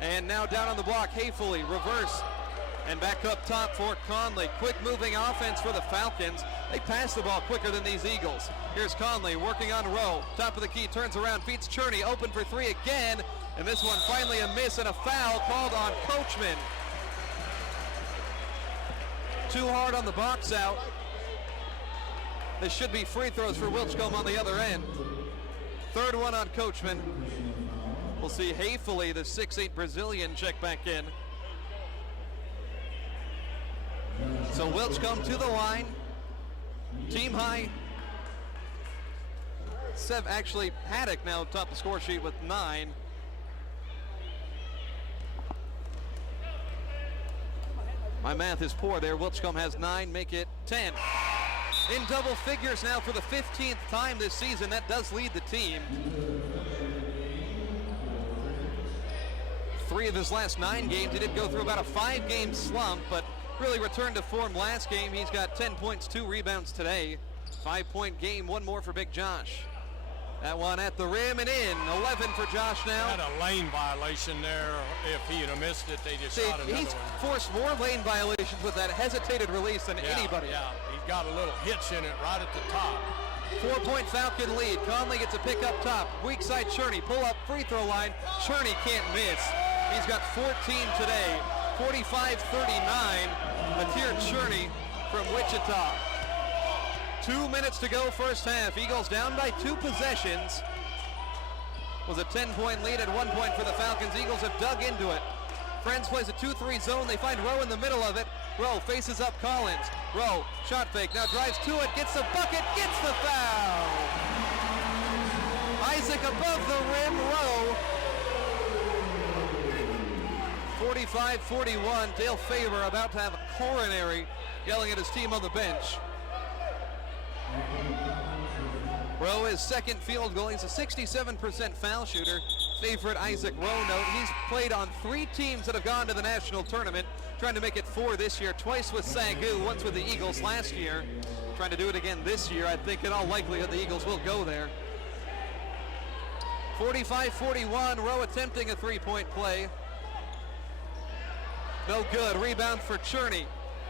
And now down on the block. Hayfully reverse. And back up top for Conley. Quick moving offense for the Falcons. They pass the ball quicker than these Eagles. Here's Conley working on Rowe. Top of the key, turns around, feeds Cherney. Open for 3 again. And this one finally a miss and a foul called on Coachman. Too hard on the box out. This should be free throws for Wilchcombe on the other end. Third one on Coachman. We'll see Hayfully, the 6'8 Brazilian, check back in. So Wilchcombe to the line. Team high. Actually, Haddock now top the score sheet with 9. My math is poor there. Wilchcombe has 9, make it 10. In double figures now for the 15th time this season. That does lead the team. 3 of his last 9 games. He did go through about a 5-game slump, but really returned to form last game. He's got 10 points, 2 rebounds today. 5-point game, 1 more for Big Josh. That one at the rim and in. 11 for Josh now. Had a lane violation there. If he had missed it, they just shot another He's one. forced more lane violations with that hesitated release than anybody. Yeah, he's got a little hitch in it right at the top. 4-point Falcon lead. Conley gets a pick up top. Weak side Cherney. Pull up free throw line. Cherney can't miss. He's got 14 today. 45-39. Atir Cherney from Wichita. 2 minutes to go first half. Eagles down by 2 possessions. Was a 10-point lead at 1 point for the Falcons. Eagles have dug into it. Friends plays a 2-3 zone. They find Rowe in the middle of it. Rowe faces up Collins. Rowe, shot fake, now drives to it, gets the bucket, gets the foul. Isaac above the rim, Rowe. 45-41, Dale Faber about to have a coronary, yelling at his team on the bench. Rowe is second field goal. He's a 67% foul shooter. Favorite Isaac Rowe note. He's played on 3 teams that have gone to the national tournament, trying to make it 4 this year. Twice with Sagu, once with the Eagles last year. Trying to do it again this year. I think in all likelihood the Eagles will go there. 45-41, Rowe attempting a 3-point play. No good. Rebound for Cherney.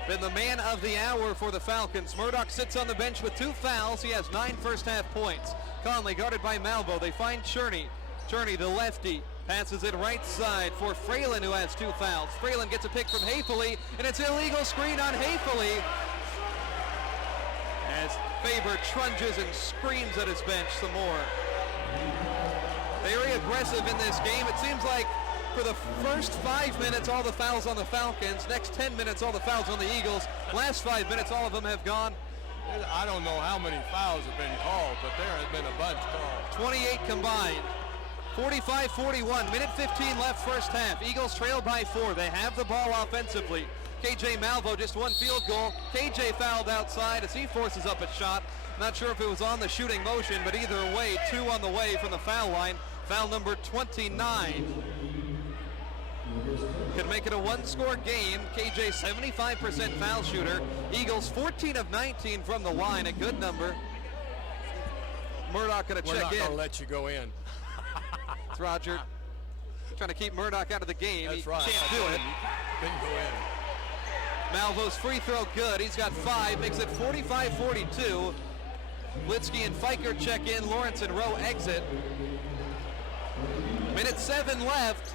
Been the man of the hour for the Falcons. Murdoch sits on the bench with 2 fouls. He has 9 first-half points. Conley guarded by Malvo. They find Cherney. Cherney, the lefty, passes it right side for Fralin, who has 2 fouls. Fralin gets a pick from Haefele, and it's illegal screen on Haefele as Faber trunges and screams at his bench some more. Very aggressive in this game. It seems like for the first 5 minutes, all the fouls on the Falcons. Next 10 minutes, all the fouls on the Eagles. Last 5 minutes, all of them have gone. I don't know how many fouls have been called, but there has been a bunch called. 28 combined. 45-41, minute 15 left first half. Eagles trail by 4. They have the ball offensively. KJ Malvo just 1 field goal. KJ fouled outside as he forces up a shot. Not sure if it was on the shooting motion, but either way, 2 on the way from the foul line. Foul number 29. Can make it a 1-score game. KJ 75% foul shooter. Eagles 14 of 19 from the line, a good number. Murdoch gonna check in. We're not gonna let you go in. It's Roger trying to keep Murdoch out of the game. That's he right. Can't do it. Couldn't go in. Malvo's free throw good. He's got 5, makes it 45-42. Litsky and Fiker check in. Lawrence and Rowe exit. Minute 7 left.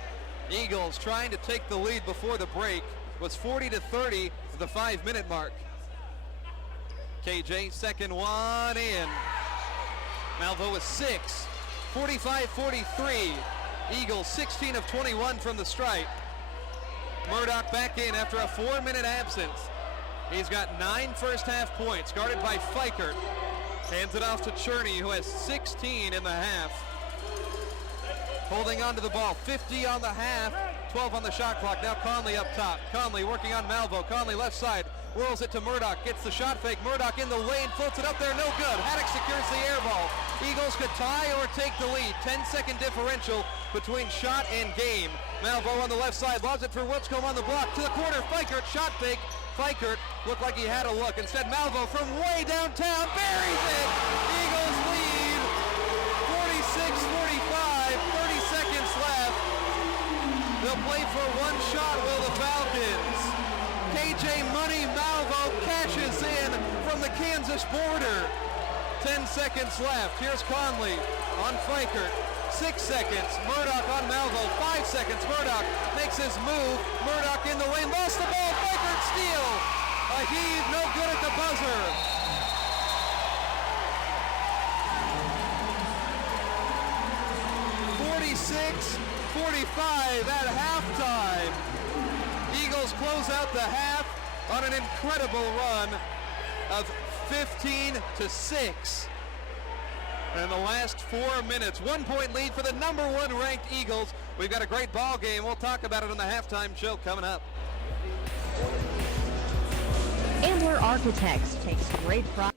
Eagles trying to take the lead before the break. Was 40-30 at the 5-minute mark. KJ, second one in. Malvo with 6. 45-43. Eagles 16 of 21 from the stripe. Murdoch back in after a 4-minute absence. He's got 9 first-half points, guarded by Fikert. Hands it off to Cherney, who has 16 in the half. Holding on to the ball, 50 on the half, 12 on the shot clock. Now Conley up top. Conley working on Malvo. Conley left side, whirls it to Murdoch, gets the shot fake. Murdoch in the lane, floats it up there, no good. Haddock secures the air ball. Eagles could tie or take the lead. 10-second differential between shot and game. Malvo on the left side, lobs it for Wiltcomb on the block. To the corner, Fikert, shot fake. Fikert looked like he had a look. Instead, Malvo from way downtown buries it. Eagles lead 46-45, 30 seconds left. They'll play for 1 shot, will the Falcons. KJ Money Malvo cashes in from the Kansas border. 10 seconds left. Here's Conley on Fikert. 6 seconds. Murdoch on Malvo. 5 seconds. Murdoch makes his move. Murdoch in the lane. Lost the ball. Fikert steal. A heave. No good at the buzzer. .46-45 at halftime. Eagles close out the half on an incredible run of 15-6. In the last 4 minutes, 1-point lead for the number 1 ranked Eagles. We've got a great ball game. We'll talk about it on the halftime show coming up. Ambler Architects takes great pride.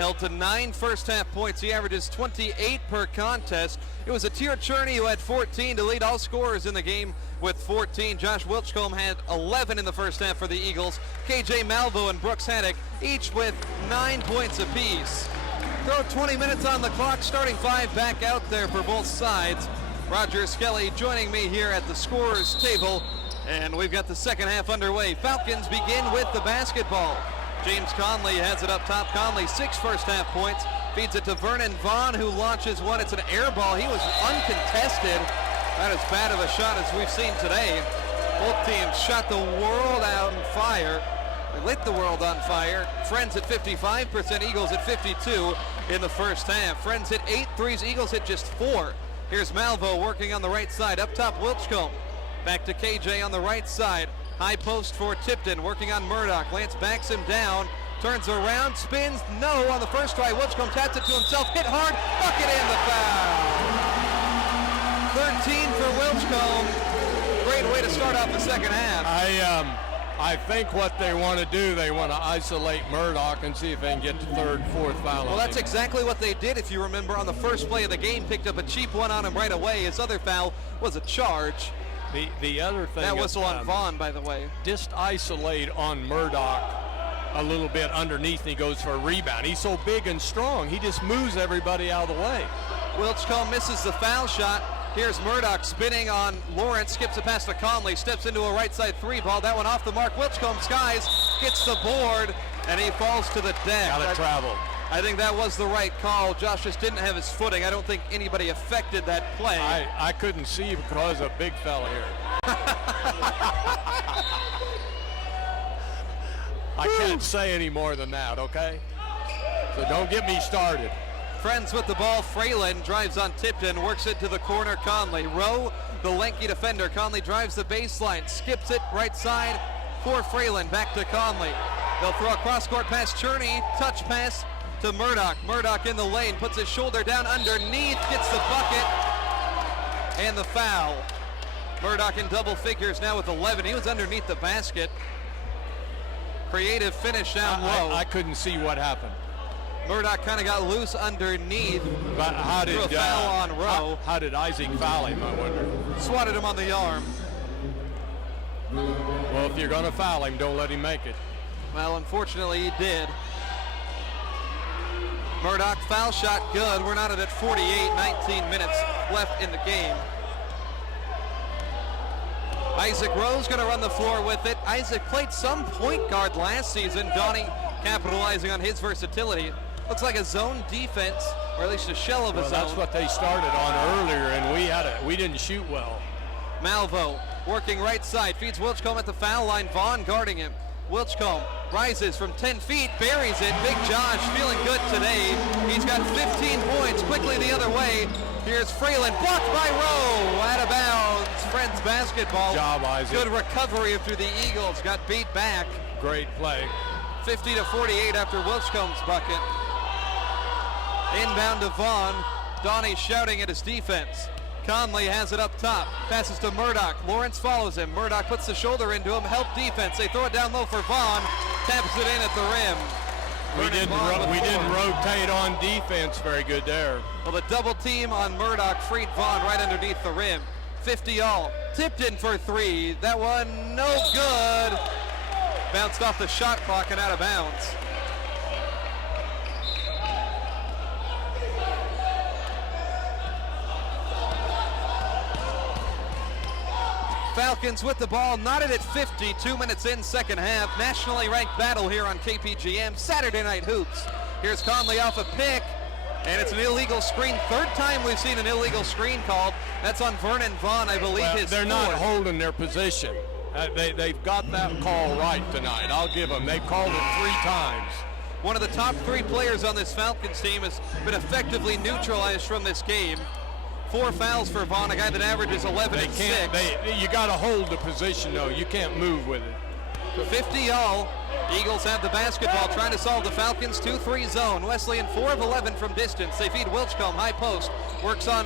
Held to 9 first-half points. He averages 28 per contest. It was Atir Cherney who had 14 to lead all scorers in the game with 14. Josh Wilchcombe had 11 in the first half for the Eagles. KJ Malvo and Brooks Haddock each with 9 points apiece. Throw 20 minutes on the clock, starting 5 back out there for both sides. Roger Skelly joining me here at the scorers table, and we've got the second half underway. Falcons begin with the basketball. James Conley has it up top. Conley 6 first half points, feeds it to Vernon Vaughn, who launches one. It's an air ball. He was uncontested. Not as bad of a shot as we've seen today. Both teams shot the world on fire. They lit the world on fire. Friends at 55%, Eagles at 52 in the first half. Friends hit 8 threes, Eagles hit just 4. Here's Malvo working on the right side. Up top, Wilchcombe. Back to KJ on the right side. High post for Tipton, working on Murdoch. Lance backs him down, turns around, spins, no on the first try. Wilchcombe taps it to himself, hit hard, bucket in, the foul. 13 for Wilchcombe. Great way to start off the second half. I think what they want to do, they want to isolate Murdoch and see if they can get the third, fourth foul. Well, that's exactly what they did, if you remember, on the first play of the game. Picked up a cheap one on him right away. His other foul was a charge. The other thing, that whistle on Vaughn, by the way. Just isolate on Murdoch a little bit underneath, and he goes for a rebound. He's so big and strong, he just moves everybody out of the way. Wilchcombe misses the foul shot. Here's Murdoch spinning on Lawrence, skips a pass to Conley, steps into a right side 3 ball. That one off the mark. Wilchcombe skies, gets the board, and he falls to the deck. Got to travel. I think that was the right call. Josh just didn't have his footing. I don't think anybody affected that play. I couldn't see because of a big fella here. I can't say any more than that, okay? So don't get me started. Friends with the ball. Fralin drives on Tipton, works it to the corner. Conley. Rowe, the lanky defender. Conley drives the baseline, skips it right side for Fralin. Back to Conley. They'll throw a cross-court pass. Cherney, touch pass to Murdoch. Murdoch in the lane, puts his shoulder down underneath, gets the bucket, and the foul. Murdoch in double figures now with 11. He was underneath the basket. Creative finish down low. I couldn't see what happened. Murdoch kind of got loose underneath. But how did a foul on Rowe? How did Isaac foul him, I wonder? Swatted him on the arm. Well, if you're going to foul him, don't let him make it. Well, unfortunately, he did. Murdoch foul shot good. We're not at 48, 19 minutes left in the game. Isaac Rowe's going to run the floor with it. Isaac played some point guard last season. Donnie capitalizing on his versatility. Looks like a zone defense, or at least a shell of a zone. That's what they started on earlier, and we didn't shoot well. Malvo working right side, feeds Wilchcombe at the foul line. Vaughn guarding him. Wilchcombe rises from 10 feet, buries it. Big Josh feeling good today. He's got 15 points. Quickly the other way. Here's Fralin, blocked by Rowe. Out of bounds. Friends basketball. Good job, Isaac. Good recovery through the Eagles. Got beat back. Great play. 50-48 after Wilchcombe's bucket. Inbound to Vaughn. Donnie shouting at his defense. Conley has it up top, passes to Murdoch. Lawrence follows him. Murdoch puts the shoulder into him. Help defense. They throw it down low for Vaughn. Taps it in at the rim. We didn't rotate on defense very good there. Well, the double team on Murdoch freed Vaughn right underneath the rim. 50 all. Tipton for 3. That one no good. Bounced off the shot clock and out of bounds. Falcons with the ball, knotted at 50, 2 minutes in, second half. Nationally ranked battle here on KPGM, Saturday Night Hoops. Here's Conley off a pick, and it's an illegal screen. Third time we've seen an illegal screen called. That's on Vernon Vaughn, I believe. Well, they're not fourth. holding their position. They've got that call right tonight. I'll give them. They've called it 3 times. One of the top 3 players on this Falcons team has been effectively neutralized from this game. 4 fouls for Vaughn, a guy that averages 11 and 6. You got to hold the position, though. You can't move with it. 50 all. Eagles have the basketball, trying to solve the Falcons' 2-3 zone. Wesleyan 4 of 11 from distance. They feed Wilchcombe, high post. Works on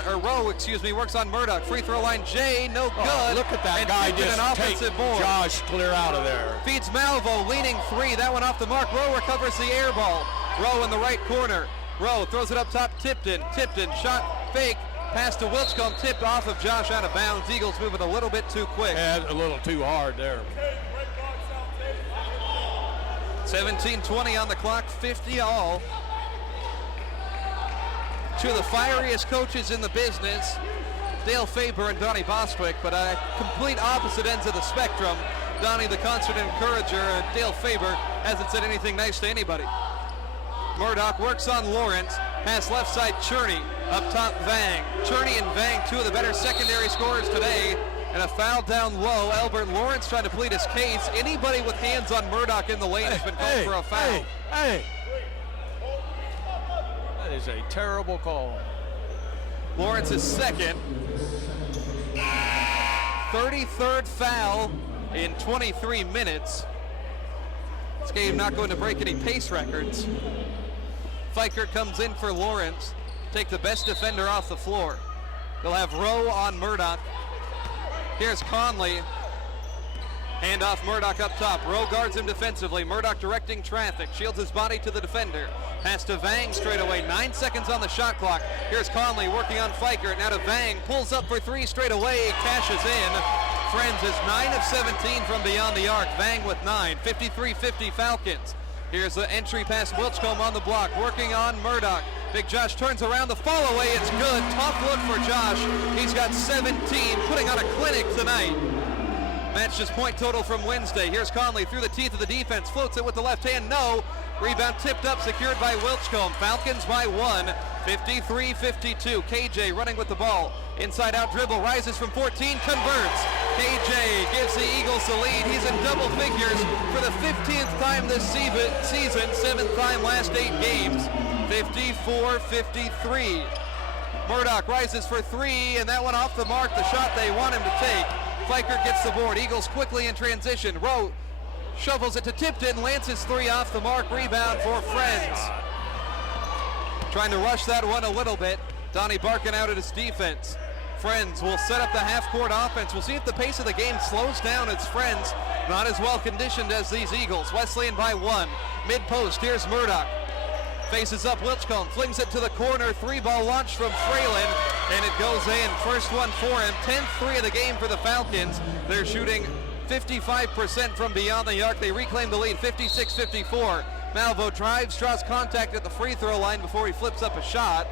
Murdoch. Free throw line, Jay, no good. Look at that and guy just take board. Josh clear out of there. Feeds Malvo, leaning 3. That one off the mark. Rowe recovers the air ball. Rowe in the right corner. Rowe throws it up top, Tipton. Tipton, shot, fake, pass to Wilchcombe, tipped off of Josh out of bounds. Eagles moving a little bit too quick. And a little too hard there. 17:20 on the clock, 50 all. Two of the fieriest coaches in the business, Dale Faber and Donnie Bostwick, but complete opposite ends of the spectrum. Donnie the constant encourager, and Dale Faber hasn't said anything nice to anybody. Murdoch works on Lawrence, pass left side Cherney, up top Vang. Cherney and Vang, two of the better secondary scorers today, and a foul down low. Albert Lawrence trying to plead his case. Anybody with hands on Murdoch in the lane has been called for a foul. Hey. That is a terrible call. Lawrence's second. 33rd foul in 23 minutes. This game not going to break any pace records. Fikert comes in for Lawrence. Take the best defender off the floor. They'll have Rowe on Murdoch. Here's Conley. Hand off Murdoch up top. Rowe guards him defensively. Murdoch directing traffic. Shields his body to the defender. Pass to Vang straight away. 9 seconds on the shot clock. Here's Conley working on Fikert. Now to Vang. Pulls up for three straight away. Cashes in. Friends is 9 of 17 from beyond the arc. Vang with 9. 53-50 Falcons. Here's the entry pass. Wilchcombe on the block. Working on Murdoch. Big Josh turns around. The fall away. It's good. Tough look for Josh. He's got 17. Putting on a clinic tonight. Matched his point total from Wednesday. Here's Conley through the teeth of the defense. Floats it with the left hand. No. Rebound tipped up. Secured by Wilchcombe. Falcons by 1. 53-52. KJ running with the ball. Inside out dribble. Rises from 14. Converts. KJ gives the Eagles the lead. He's in double figures for the 15th time this season. 7th time last 8 games. 54-53. Murdoch rises for three, and that one off the mark. The shot they want him to take. Fikert gets the board. Eagles quickly in transition. Rowe shovels it to Tipton. Lance's three off the mark. Rebound for Friends. Trying to rush that one a little bit. Donnie barking out at his defense. Friends will set up the half-court offense. We'll see if the pace of the game slows down. It's Friends, not as well conditioned as these Eagles. Wesleyan by 1. Mid-post, here's Murdoch. Faces up Wilchcombe, flings it to the corner. Three-ball launch from Fralin, and it goes in. First one for him. 10th-3 of the game for the Falcons. They're shooting 55% from beyond the arc. They reclaim the lead, 56-54. Malvo drives, draws contact at the free throw line before he flips up a shot.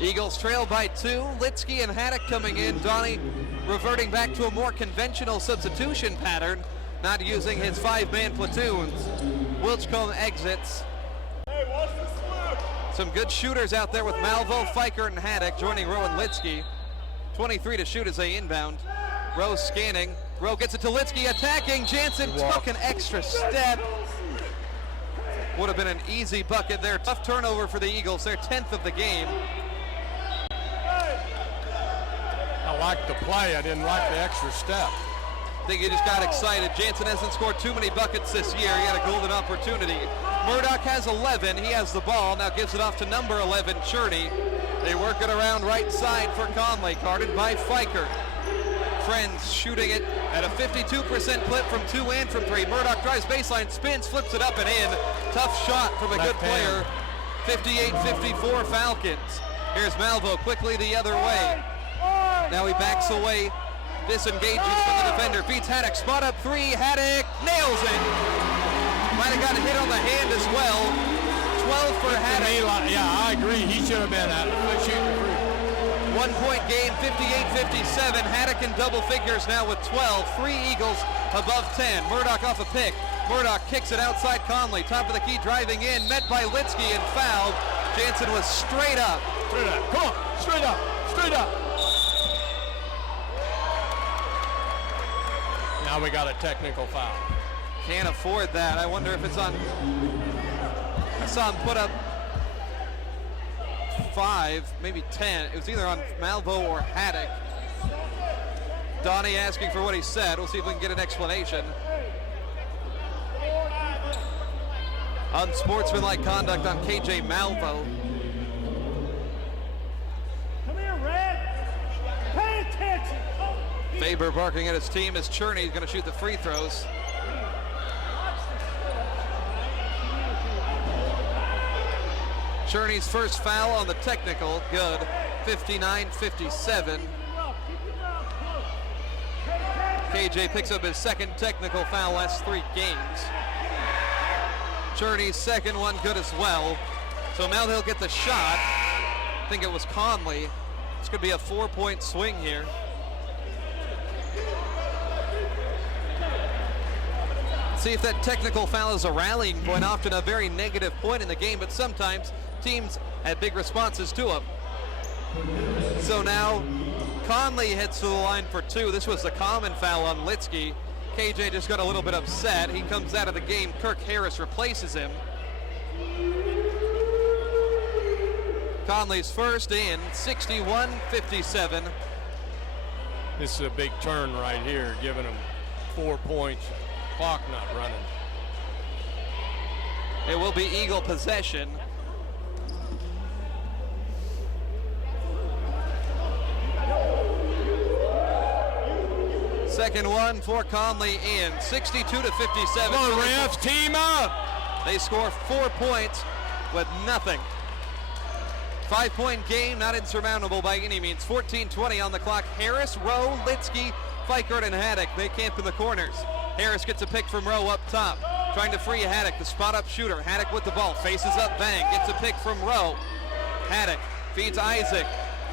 Eagles trail by 2. Litsky and Haddock coming in. Donnie reverting back to a more conventional substitution pattern, not using his 5-man platoons. Wilchcombe exits. Some good shooters out there with Malvo, Fikert, and Haddock joining Rowe and Litsky. 23 to shoot as they inbound. Rowe scanning. Rowe gets it to Litsky, attacking. Jansen took an extra step. Would have been an easy bucket there. Tough turnover for the Eagles. Their 10th of the game. I liked the play. I didn't like the extra step. I think he just got excited. Jansen hasn't scored too many buckets this year. He had a golden opportunity. Murdoch has 11. He has the ball. Now gives it off to number 11, Cherney. They work it around right side for Conley. Guarded by Fikert. Friends shooting it at a 52% clip from 2 and from 3. Murdoch drives baseline, spins, flips it up and in. Tough shot from a good player. 58-54 Falcons. Here's Malvo quickly the other way. Now he backs away, disengages from the defender, feeds Haddock, spot up 3, Haddock nails it. Might have got hit on the hand as well. 12 for Haddock. Yeah, I agree. He should have been shooting free. 1-point game, 58-57. Haddock in double figures now with 12. 3 Eagles above 10. Murdoch off a pick. Murdoch kicks it outside Conley. Top of the key driving in, met by Litsky and fouled. Jansen was straight up. Straight up. Come on. Straight up. Straight up. Now we got a technical foul. Can't afford that. I wonder if it's on. I saw him put up 5, maybe 10. It was either on Malvo or Haddock. Donnie asking for what he said. We'll see if we can get an explanation. Unsportsmanlike conduct on KJ Malvo. Come here, Red. Pay attention. Faber barking at his team as Cherney's going to shoot the free throws. Cherney's first foul on the technical, good. 59-57. KJ picks up his second technical foul last 3 games. Cherney's second one good as well. So now they'll get the shot. I think it was Conley. This could be a 4-point swing here. See if that technical foul is a rallying point, often a very negative point in the game, but sometimes teams have big responses to them. So now Conley heads to the line for 2. This was a common foul on Litsky. KJ just got a little bit upset. He comes out of the game. Kirk Harris replaces him. Conley's first in, 61-57. This is a big turn right here, giving them 4 points. Clock not running. It will be Eagle possession. Second one for Conley in, 62-57. Come on, refs, team up! They score 4 points with nothing. 5-point game, not insurmountable by any means. 14-20 on the clock. Harris, Rowe, Litsky, Fikert, and Haddock. They camp in the corners. Harris gets a pick from Rowe up top, trying to free Haddock, the spot-up shooter. Haddock with the ball, faces up Vang, gets a pick from Rowe. Haddock feeds Isaac.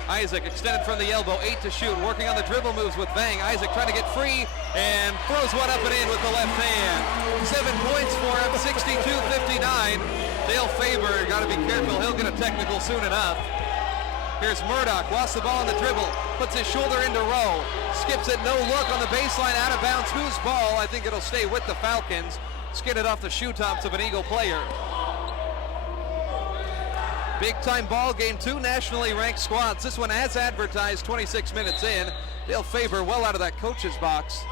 Isaac extended from the elbow, 8 to shoot, working on the dribble moves with Vang. Isaac trying to get free and throws one up and in with the left hand. 7 points for him, 62-59. Dale Faber, got to be careful, he'll get a technical soon enough. Here's Murdoch, lost the ball on the dribble, puts his shoulder into Rowe, skips it, no look on the baseline, out of bounds. Whose ball? I think it'll stay with the Falcons. Skidded off the shoe tops of an Eagle player. Big time ball game, 2 nationally ranked squads. This one as advertised, 26 minutes in. Dale Faber well out of that coach's box.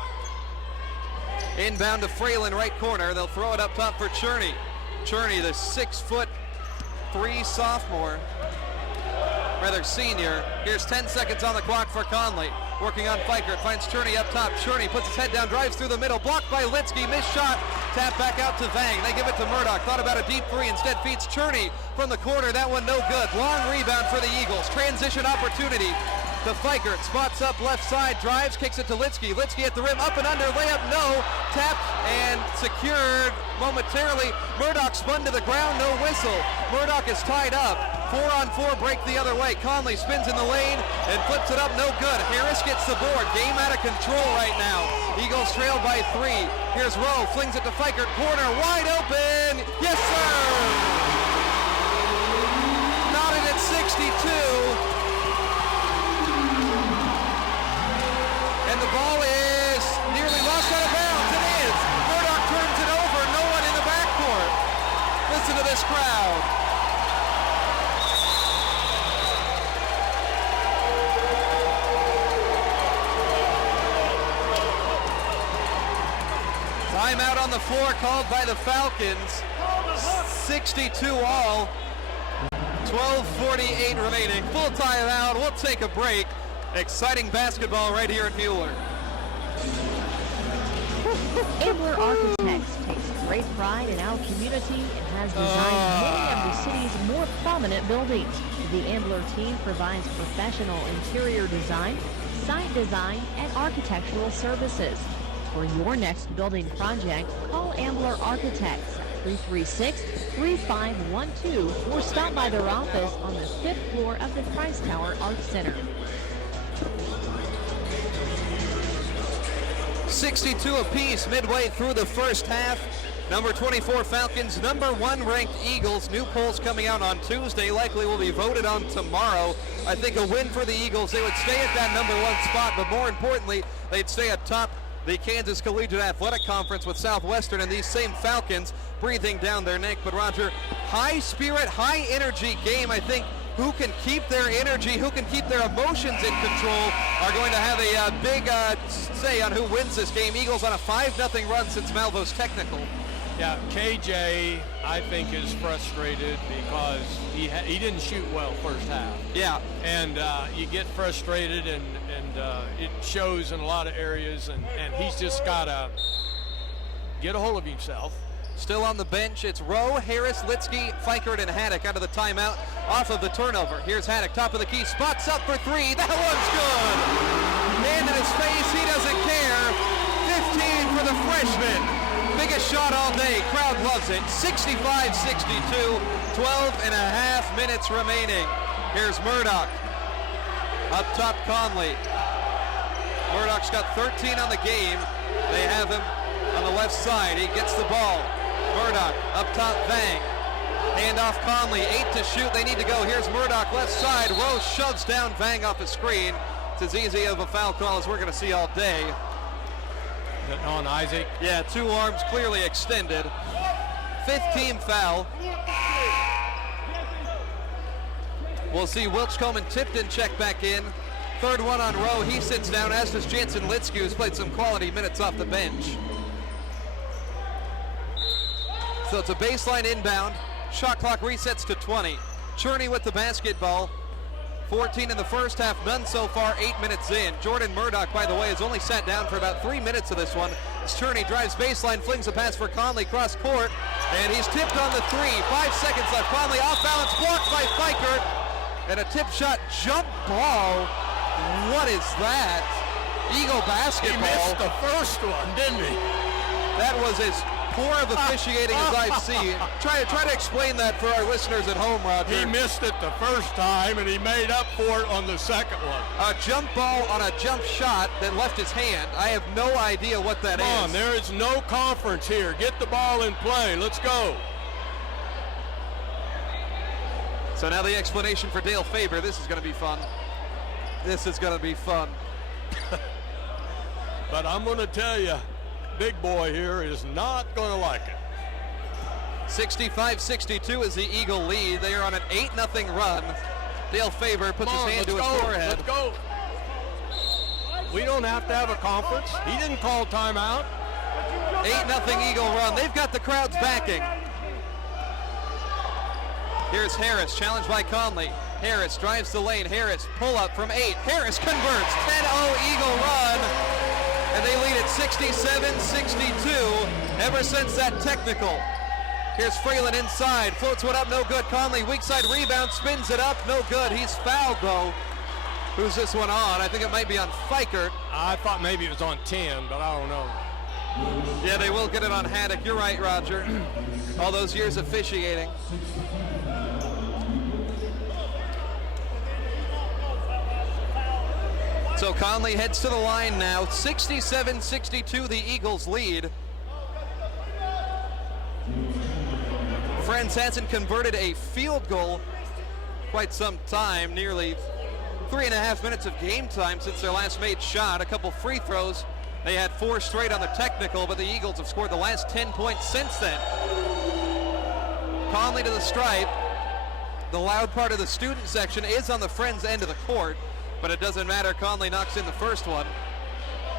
Inbound to Fralin, right corner. They'll throw it up top for Cherney. Cherney, the 6'3" sophomore. Rather senior. Here's 10 seconds on the clock for Conley. Working on Fikert, finds Cherney up top. Cherney puts his head down, drives through the middle, blocked by Litsky, missed shot, tap back out to Vang. They give it to Murdoch, thought about a deep 3, instead feeds Cherney from the corner, that one no good. Long rebound for the Eagles, transition opportunity to Fikert, spots up left side, drives, kicks it to Litsky. Litsky at the rim, up and under, layup no, tapped and secured momentarily. Murdoch spun to the ground, no whistle. Murdoch is tied up. 4-on-4 break the other way. Conley spins in the lane and flips it up, no good. Harris gets the board. Game out of control right now. Eagles trail by 3. Here's Rowe, flings it to Fikert, corner, wide open. Yes, sir! Knotted at 62. And the ball is nearly lost out of bounds. It is. Murdoch turns it over. No one in the backcourt. Listen to this crowd. Timeout on the floor called by the Falcons. 62 all. 12:48 remaining. Full timeout. We'll take a break. Exciting basketball right here at Mueller. Ambler Architects takes great pride in our community and has designed many of the city's more prominent buildings. The Ambler team provides professional interior design, site design, and architectural services. For your next building project, call Ambler Architects at 336-3512 or stop by their office on the 5th floor of the Price Tower Arts Center. 62 apiece midway through the first half. Number 24 Falcons, number 1 ranked Eagles. New polls coming out on Tuesday, likely will be voted on tomorrow. I think a win for the Eagles, they would stay at that number 1 spot, but more importantly, they'd stay atop the Kansas Collegiate Athletic Conference with Southwestern, and these same Falcons breathing down their neck. But Roger, high spirit, high energy game. I think who can keep their energy, who can keep their emotions in control are going to have a big say on who wins this game. Eagles on a 5-0 run since Malvo's technical. Yeah, KJ, I think, is frustrated because he didn't shoot well first half. Yeah. And you get frustrated, and it shows in a lot of areas, and he's just got to get a hold of himself Still on the bench, it's Rowe, Harris, Litsky, Fikert, and Haddock out of the timeout off of the turnover. Here's Haddock, top of the key, spots up for three. That one's good. Hand in his face, he doesn't care. 15 for the freshman. Biggest shot all day, crowd loves it. 65-62, 12 and a half minutes remaining. Here's Murdoch. Up top, Conley. Murdoch's got 13 on the game. They have him on the left side. He gets the ball. Murdoch up top, Vang. Hand off Conley, 8 to shoot. They need to go. Here's Murdoch, left side. Rose shoves down Vang off the screen. It's as easy of a foul call as we're going to see all day. On Isaac. Yeah, 2 arms clearly extended. 5th team foul. We'll see Wilchcombe and Tipton check back in. 3rd one on Rowe. He sits down, as does Jansen Litsky, who's played some quality minutes off the bench. So it's a baseline inbound. Shot clock resets to 20. Cherney with the basketball. 14 in the first half, none so far, 8 minutes in. Jordan Murdoch, by the way, has only sat down for about 3 minutes of this one. As Cherney drives baseline, flings a pass for Conley, cross court, and he's tipped on the 3. 5 seconds left. Conley off balance, blocked by Fikert, and a tip shot jump ball. What is that? Eagle basketball. He missed the first one, didn't he? That was as poor of officiating as I've seen. Try to explain that for our listeners at home, Roger. He missed it the first time, and he made up for it on the second one. A jump ball on a jump shot that left his hand. I have no idea what that is. Come on, there is no conference here. Get the ball in play. Let's go. So now the explanation for Dale Faber. This is going to be fun. This is going to be fun. But I'm going to tell you, big boy here is not going to like it. 65-62 is the Eagle lead. They are on an 8-0 run. Dale Faber puts his hand to his forehead. Let's go. We don't have to have a conference. He didn't call timeout. 8-0 Eagle run. They've got the crowd's backing. Here's Harris, challenged by Conley. Harris drives the lane. Harris pull up from 8. Harris converts. 10-0 Eagle run. And they lead at 67-62 ever since that technical. Here's Fralin inside, floats one up, no good. Conley, weak side rebound, spins it up, no good. He's fouled though. Who's this one on? I think it might be on Fikert. I thought maybe it was on 10, but I don't know. Yeah, they will get it on Haddock. You're right, Roger. All those years officiating. So Conley heads to the line now. 67-62, the Eagles lead. Friends hasn't converted a field goal quite some time, nearly 3.5 minutes of game time since their last made shot. A couple free throws. They had 4 straight on the technical, but the Eagles have scored the last 10 points since then. Conley to the stripe. The loud part of the student section is on the Friends end of the court, but it doesn't matter. Conley knocks in the first one.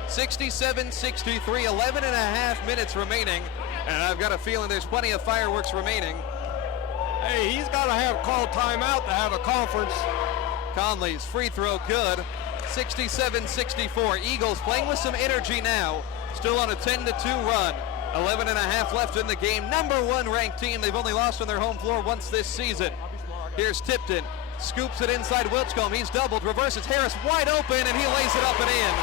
67-63, 11.5 minutes remaining, and I've got a feeling there's plenty of fireworks remaining. Hey, he's got to have called timeout to have a conference. Conley's free throw good. 67-64. Eagles playing with some energy now. Still on a 10-2 run. 11.5 left in the game. Number 1 ranked team. They've only lost on their home floor once this season. Here's Tipton. Scoops it inside Wilchcombe. He's doubled, reverses Harris wide open, and he lays it up and in.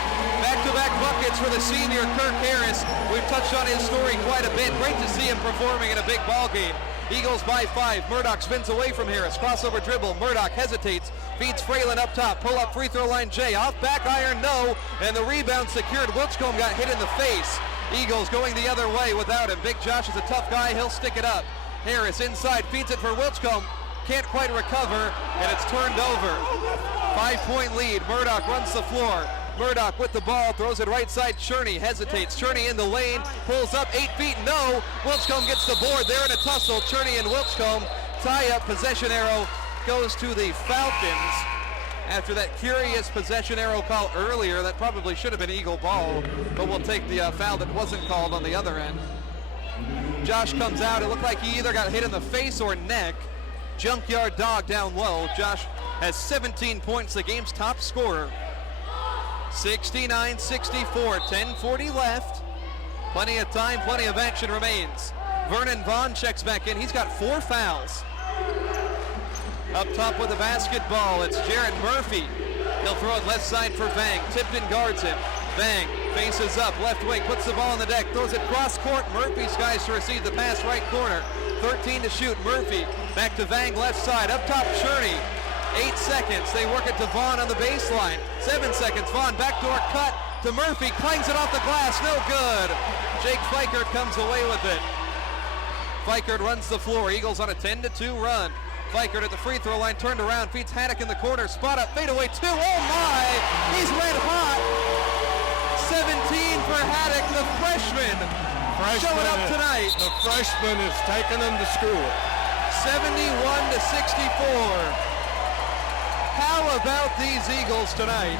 Back-to-back buckets for the senior Kirk Harris. We've touched on his story quite a bit. Great to see him performing in a big ball game. Eagles by 5. Murdoch spins away from Harris. Crossover dribble. Murdoch hesitates. Feeds Fralin up top. Pull up free throw line Jay. Off back iron, no. And the rebound secured. Wilchcombe got hit in the face. Eagles going the other way without him. Big Josh is a tough guy. He'll stick it up. Harris inside. Feeds it for Wilchcombe. Can't quite recover, and it's turned over. 5-point lead. Murdoch runs the floor. Murdoch with the ball, throws it right side. Cherney hesitates. Cherney in the lane, pulls up 8 feet, no. Wilchcombe gets the board. They're in a tussle. Cherney and Wilchcombe tie up. Possession arrow goes to the Falcons. After that curious possession arrow call earlier, that probably should have been Eagle ball, but we'll take the foul that wasn't called on the other end. Josh comes out. It looked like he either got hit in the face or neck. Junkyard Dog down low. Josh has 17 points, the game's top scorer. 69-64, 10:40 left. Plenty of time, plenty of action remains. Vernon Vaughn checks back in. He's got 4 fouls. Up top with the basketball, it's Jared Murphy. He'll throw it left side for Vang. Tipton guards him. Vang faces up, left wing, puts the ball on the deck, throws it cross court. Murphy skies to receive the pass, right corner. 13 to shoot. Murphy back to Vang, left side. Up top, Cherney. 8 seconds. They work it to Vaughn on the baseline. 7 seconds. Vaughn backdoor cut to Murphy. Clangs it off the glass. No good. Jake Fikert comes away with it. Fikert runs the floor. Eagles on a 10-2 run. Fikert at the free throw line, turned around, feeds Haddock in the corner, spot up, fade away 2. Oh my! He's red hot. 17 for Haddock, the freshman. Showing up tonight. The freshman is taking them to school. 71-64. How about these Eagles tonight?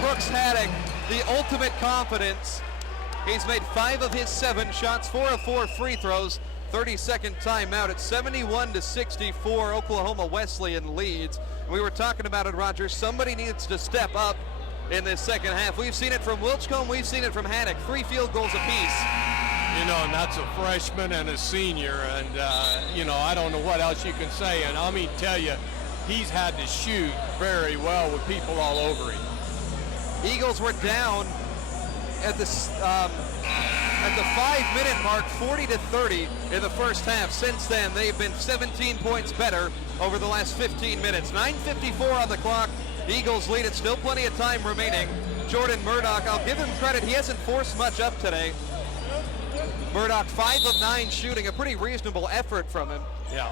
Brooks Haddock, the ultimate confidence. He's made 5 of his 7 shots, 4 of 4 free throws. 30-second timeout at 71-64. Oklahoma Wesleyan leads. We were talking about it, Roger. Somebody needs to step up in this second half. We've seen it from Wilchcombe. We've seen it from Haddock. 3 field goals apiece. You know, and that's a freshman and a senior. And, you know, I don't know what else you can say. And I mean, tell you, he's had to shoot very well with people all over him. Eagles were down at the 5-minute mark, 40-30 in the first half. Since then, they've been 17 points better over the last 15 minutes. 9:54 on the clock. The Eagles lead it. Still plenty of time remaining. Jordan Murdoch, I'll give him credit. He hasn't forced much up today. Murdoch 5 of 9 shooting, a pretty reasonable effort from him. Yeah.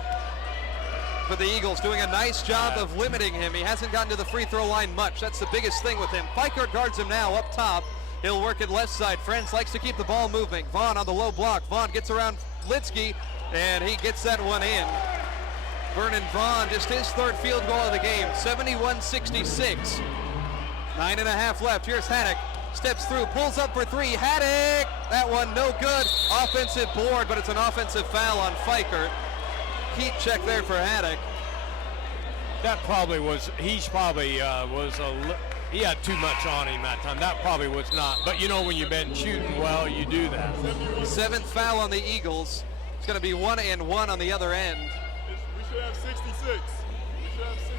But the Eagles doing a nice job of limiting him. He hasn't gotten to the free throw line much. That's the biggest thing with him. Fikert guards him now up top. He'll work it left side. Friends likes to keep the ball moving. Vaughn on the low block. Vaughn gets around Litsky, and he gets that one in. Vernon Vaughn, just his 3rd field goal of the game. 71-66. 9.5 left. Here's Haddock. Steps through, pulls up for 3. Haddock! That one no good. Offensive board, but it's an offensive foul on Fikert. Heat check there for Haddock. That probably was, he had too much on him that time. That probably was not. But you know, when you've been shooting well, you do that. 7th foul on the Eagles. It's going to be 1 and 1 on the other end. We should have 66. We should have 66.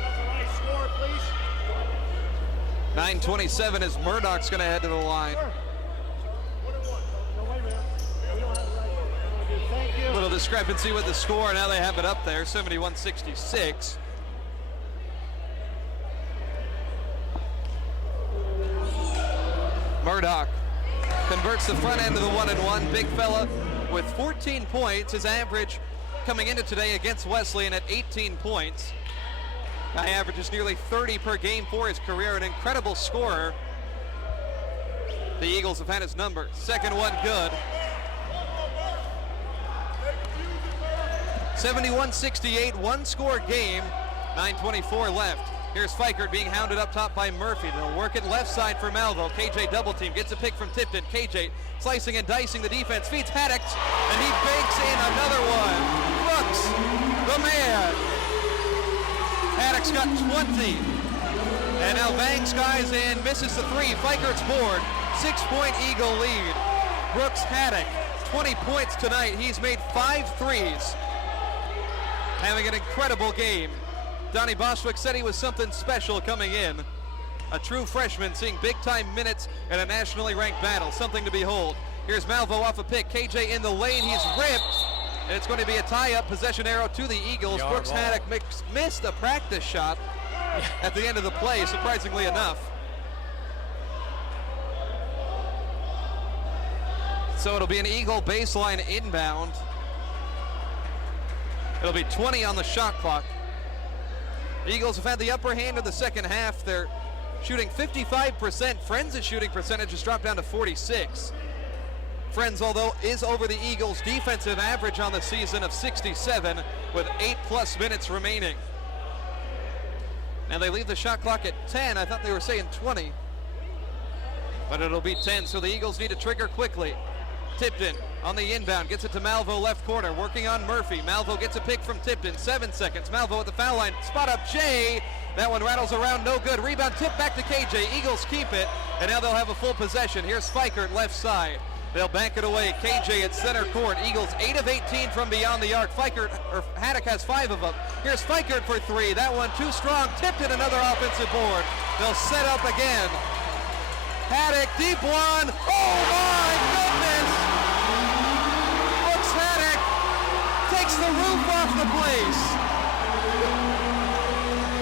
That's a nice score, please. 9:27 as Murdoch's going to head to the line. No, wait a minute. We don't have the right. Thank you. A little discrepancy with the score. Now they have it up there, 71-66. Murdoch converts the front end of the 1-and-1. Big fella with 14 points. His average coming into today against Wesleyan at 18 points. Guy averages nearly 30 per game for his career. An incredible scorer. The Eagles have had his number. Second one good. 71-68, 1-score game. 9:24 left. Here's Fikert being hounded up top by Murphy. They'll work it left side for Malvo. KJ double team, gets a pick from Tipton. KJ slicing and dicing the defense, feeds Haddock, and he banks in another one. Brooks, the man. Haddock's got 20. And now Vang skies in, misses the 3. Fikert's board, 6-point Eagle lead. Brooks Haddock, 20 points tonight. He's made 5 threes. Having an incredible game. Donnie Bostwick said he was something special coming in. A true freshman seeing big-time minutes in a nationally ranked battle. Something to behold. Here's Malvo off a pick. KJ in the lane. He's ripped. And it's going to be a tie-up possession arrow to the Eagles. Brooks Haddock missed a practice shot at the end of the play, surprisingly enough. So it'll be an Eagle baseline inbound. It'll be 20 on the shot clock. The Eagles have had the upper hand in the second half. They're shooting 55%. Friends' shooting percentage has dropped down to 46. Friends, although, is over the Eagles' defensive average on the season of 67 with 8+ minutes remaining. And they leave the shot clock at 10. I thought they were saying 20. But it'll be 10, so the Eagles need to trigger quickly. Tipton on the inbound, gets it to Malvo left corner, working on Murphy. Malvo gets a pick from Tipton, 7 seconds. Malvo at the foul line, spot up Jay. That one rattles around, no good. Rebound tip back to KJ. Eagles keep it, and now they'll have a full possession. Here's Fikert left side. They'll bank it away. KJ at center court. Eagles 8 of 18 from beyond the arc. Haddock has 5 of them. Here's Fikert for 3. That one too strong. Tipped in another offensive board. They'll set up again. Haddock, deep one. Oh my goodness! Brooks Haddock takes the roof off the place.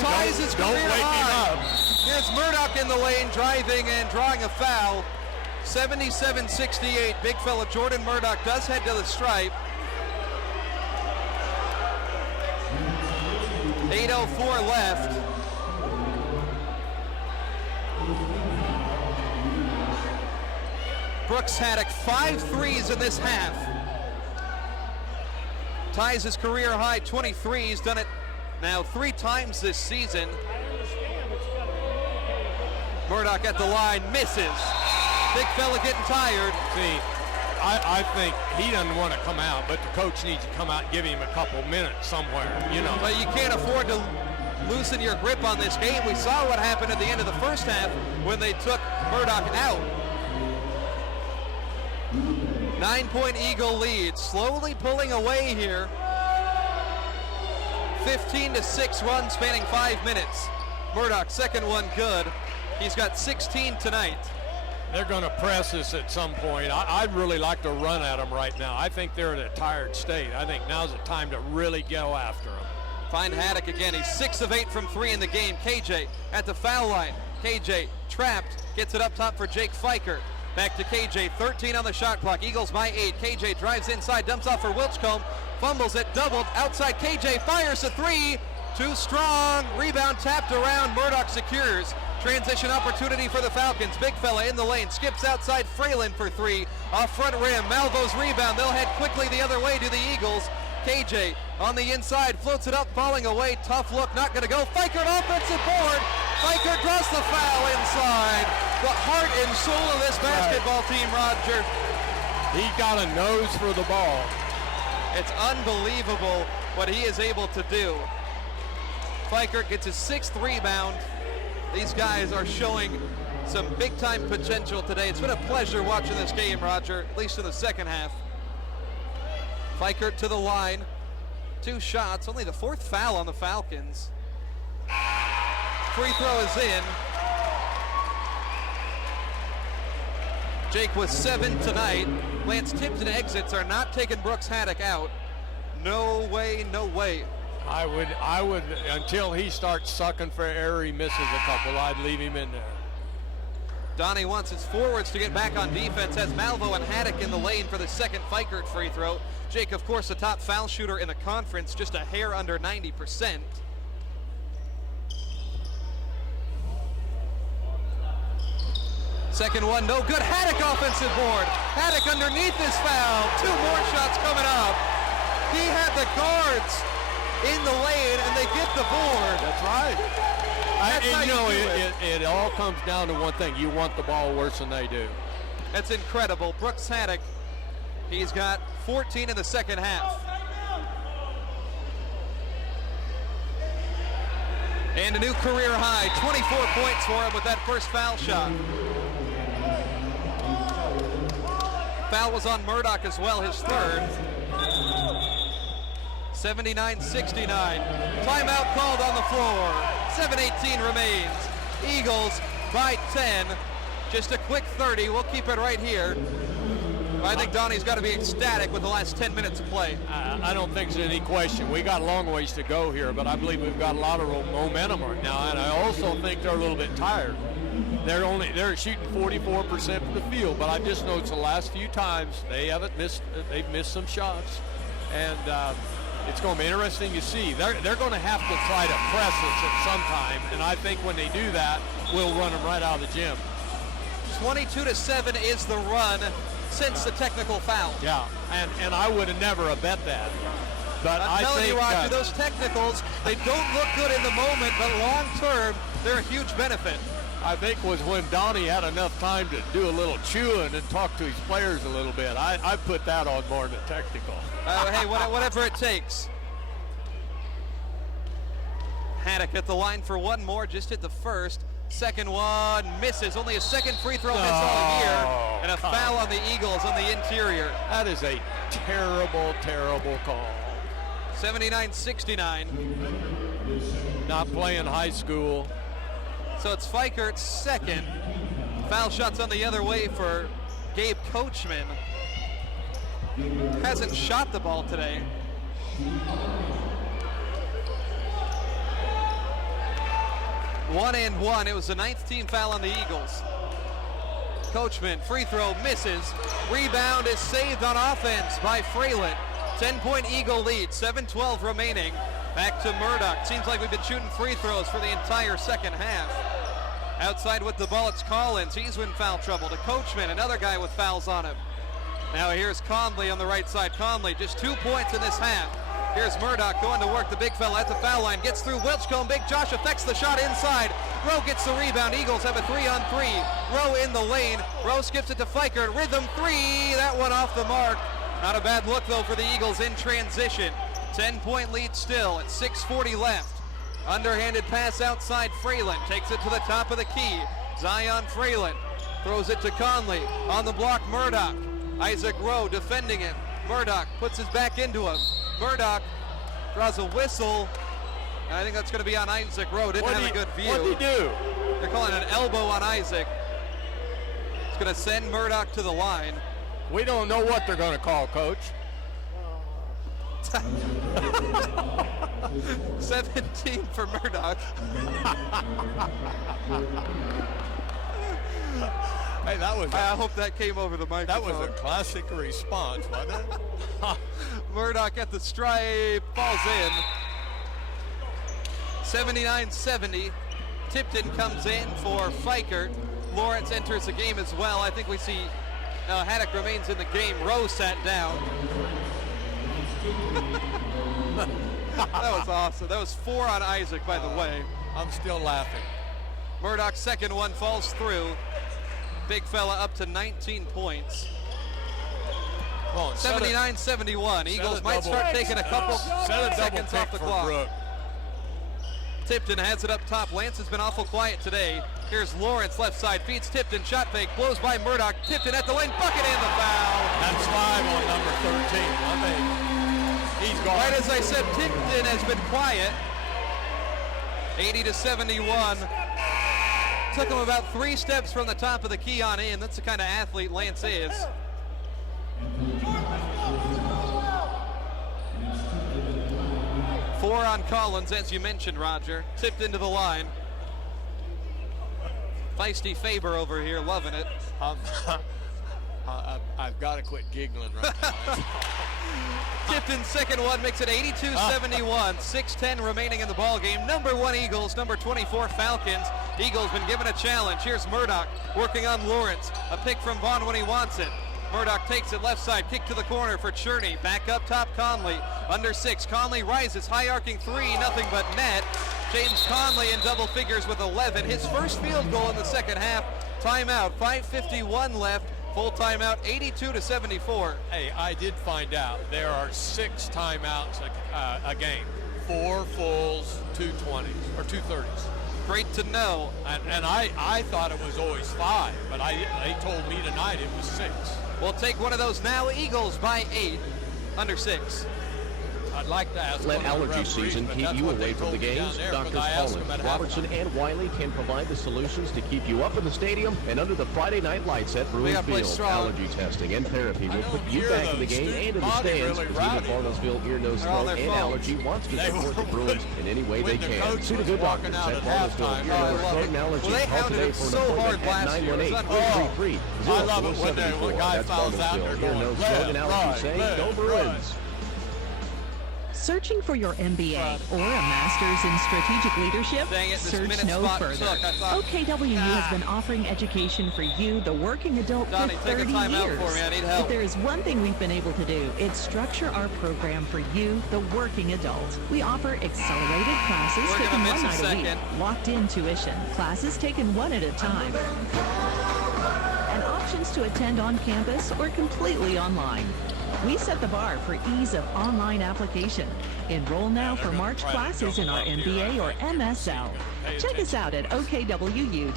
Ties his career high. Here's Murdoch in the lane, driving and drawing a foul. 77-68. Big fella Jordan Murdoch does head to the stripe. 8:04 left. Brooks Haddock 5 threes in this half. Ties his career high 23. He's done it now 3 times this season. Murdoch at the line, misses. Big fella getting tired. See, I think he doesn't want to come out, but the coach needs to come out and give him a couple minutes somewhere, you know. But you can't afford to loosen your grip on this game. We saw what happened at the end of the first half when they took Murdoch out. 9-point Eagle lead, slowly pulling away here. 15-6 run spanning 5 minutes. Murdoch, second one good. He's got 16 tonight. They're going to press us at some point. I'd really like to run at them right now. I think they're in a tired state. I think now's the time to really go after them. Find Haddock again. He's 6 of 8 from 3 in the game. KJ at the foul line. KJ trapped, gets it up top for Jake Fikert. Back to KJ, 13 on the shot clock. Eagles by 8. KJ drives inside, dumps off for Wilchcomb. Fumbles it, doubled. Outside, KJ fires a 3. Too strong. Rebound tapped around. Murdoch secures. Transition opportunity for the Falcons. Big fella in the lane. Skips outside. Fralin for 3. Off front rim. Malvo's rebound. They'll head quickly the other way to the Eagles. KJ on the inside. Floats it up. Falling away. Tough look. Not going to go. Fikert offensive board. Fikert draws the foul inside. The heart and soul of this basketball team, Roger. He got a nose for the ball. It's unbelievable what he is able to do. Fikert gets his 6th rebound. These guys are showing some big-time potential today. It's been a pleasure watching this game, Roger, at least in the second half. Fikert to the line. 2 shots, only the 4th foul on the Falcons. Free throw is in. Jake with 7 tonight. Lance Tipton exits are not taking Brooks Haddock out. No way, no way. I would, until he starts sucking for air, he misses a couple, I'd leave him in there. Donnie wants his forwards to get back on defense. Has Malvo and Haddock in the lane for the second Fikert free throw. Jake, of course, the top foul shooter in the conference, just a hair under 90%. Second one, no good. Haddock offensive board. Haddock underneath this foul. 2 more shots coming up. He had the guards in the lane, and they get the board. That's right. It all comes down to one thing. You want the ball worse than they do. That's incredible. Brooks Haddock, he's got 14 in the second half. And a new career high, 24 points for him with that first foul shot. Foul was on Murdoch as well, his 3rd. 79-69. Timeout called on the floor. 7:18 remains. Eagles by 10. Just a quick 30. We'll keep it right here. I think Donnie's got to be ecstatic with the last 10 minutes of play. I don't think there's any question. We got a long ways to go here, but I believe we've got a lot of momentum right now, and I also think they're a little bit tired. They're shooting 44% from the field, but I've just noticed the last few times they've missed some shots, and it's going to be interesting to see. They're going to have to try to press us at some time, and I think when they do that, we'll run them right out of the gym. 22-7 is the run since the technical foul. Yeah, and I would have never bet that. But I'm telling you, Roger, those technicals, they don't look good in the moment, but long term, they're a huge benefit. I think was when Donnie had enough time to do a little chewing and talk to his players a little bit. I put that on more than a technical. Hey, whatever it takes. Haddock at the line for one more, just hit the first. Second one misses. Only a second free throw miss all year. And a foul on the Eagles on the interior. That is a terrible, terrible call. 79-69. Not playing high school. So it's Feichert's second. Foul shots on the other way for Gabe Coachman. Hasn't shot the ball today. One and one. It was the 9th team foul on the Eagles. Coachman, free throw, misses. Rebound is saved on offense by Fralin. 10-point Eagle lead, 7:12 remaining. Back to Murdoch. Seems like we've been shooting free throws for the entire second half. Outside with the ball, it's Collins. He's in foul trouble. To Coachman, another guy with fouls on him. Now here's Conley on the right side. Conley, just 2 points in this half. Here's Murdoch going to work the big fella at the foul line. Gets through Welchcomb. Big Josh affects the shot inside. Rowe gets the rebound. Eagles have a 3-on-3. Rowe in the lane. Rowe skips it to Feichert. Rhythm three. That one off the mark. Not a bad look, though, for the Eagles in transition. 10-point lead still at 6:40 left. Underhanded pass outside. Fralin takes it to the top of the key. Zion Fralin throws it to Conley. On the block, Murdoch. Isaac Rowe defending him. Murdoch puts his back into him. Murdoch draws a whistle. And I think that's going to be on Isaac Rowe. Didn't have a good view. What'd he do? They're calling an elbow on Isaac. It's going to send Murdoch to the line. We don't know what they're going to call, Coach. 17 for Murdoch. Hey, that was. I hope that came over the microphone. That was a classic response, wasn't it? Murdoch at the stripe, falls in. 79-70. Tipton comes in for Feichert. Lawrence enters the game as well. I think we see Haddock remains in the game. Rowe sat down. That was awesome. That was 4 on Isaac, by the way. I'm still laughing. Murdoch's second one falls through. Big fella up to 19 points. 79-71. Eagles might start taking a couple seconds off the clock. Brooke. Tipton has it up top. Lance has been awful quiet today. Here's Lawrence left side, feeds Tipton, shot fake, blows by Murdoch. Tipton at the lane, bucket and the foul. That's 5 on number 13. I mean, he's gone. Right as I said, Tipton has been quiet. 80-71. Took him about 3 steps from the top of the key on in. That's the kind of athlete Lance is. Four on Collins, as you mentioned, Roger. Tipped into the line. Feisty Faber over here, loving it. I've got to quit giggling right now. Tipton's second one makes it 82-71. 6:10 remaining in the ball game. Number 1 Eagles, number 24 Falcons. Eagles been given a challenge. Here's Murdoch working on Lawrence. A pick from Vaughn when he wants it. Murdoch takes it left side, kick to the corner for Cherney. Back up top, Conley. Under 6, Conley rises, high arcing 3, nothing but net. James Conley in double figures with 11. His first field goal in the second half. Timeout, 5:51 left. Full timeout, 82-74. Hey, I did find out there are 6 timeouts a game. 4 fulls, 2 20s, or 2 30s. Great to know. And I thought it was always 5, but they told me tonight it was 6. We'll take one of those now. Eagles by 8, under 6. I'd like to ask. Let allergy season keep you away from the games. Doctors Collins, Robertson, and Wiley can provide the solutions to keep you up in the stadium and under the Friday night lights at Bruins Field. Allergy testing and therapy will put you back in the game and in the stands. Even Bartlesville Ear, Nose, Throat, and Allergy wants to support the Bruins in any way they can. See the good doctors at Bartlesville Ear, Nose, Throat, and Allergy. Call today for an appointment at 918-333-0474. I love it when the guy fouls out there Ear, Nose, Throat, and Allergy saying, go Bruins. Searching for your MBA or a master's in strategic leadership? Dang it, Search no further. OKWU has been offering education for you, the working adult, Donnie, for 30 take a time years. out for me. I need help. If there is one thing we've been able to do, it's structure our program for you, the working adult. We offer accelerated classes We're taken gonna one miss a night a week, second. locked-in tuition, classes taken one at a time, and options to attend on campus or completely online. We set the bar for ease of online application. Enroll now for March classes in our MBA or MSL. Check us out at OKWU.edu.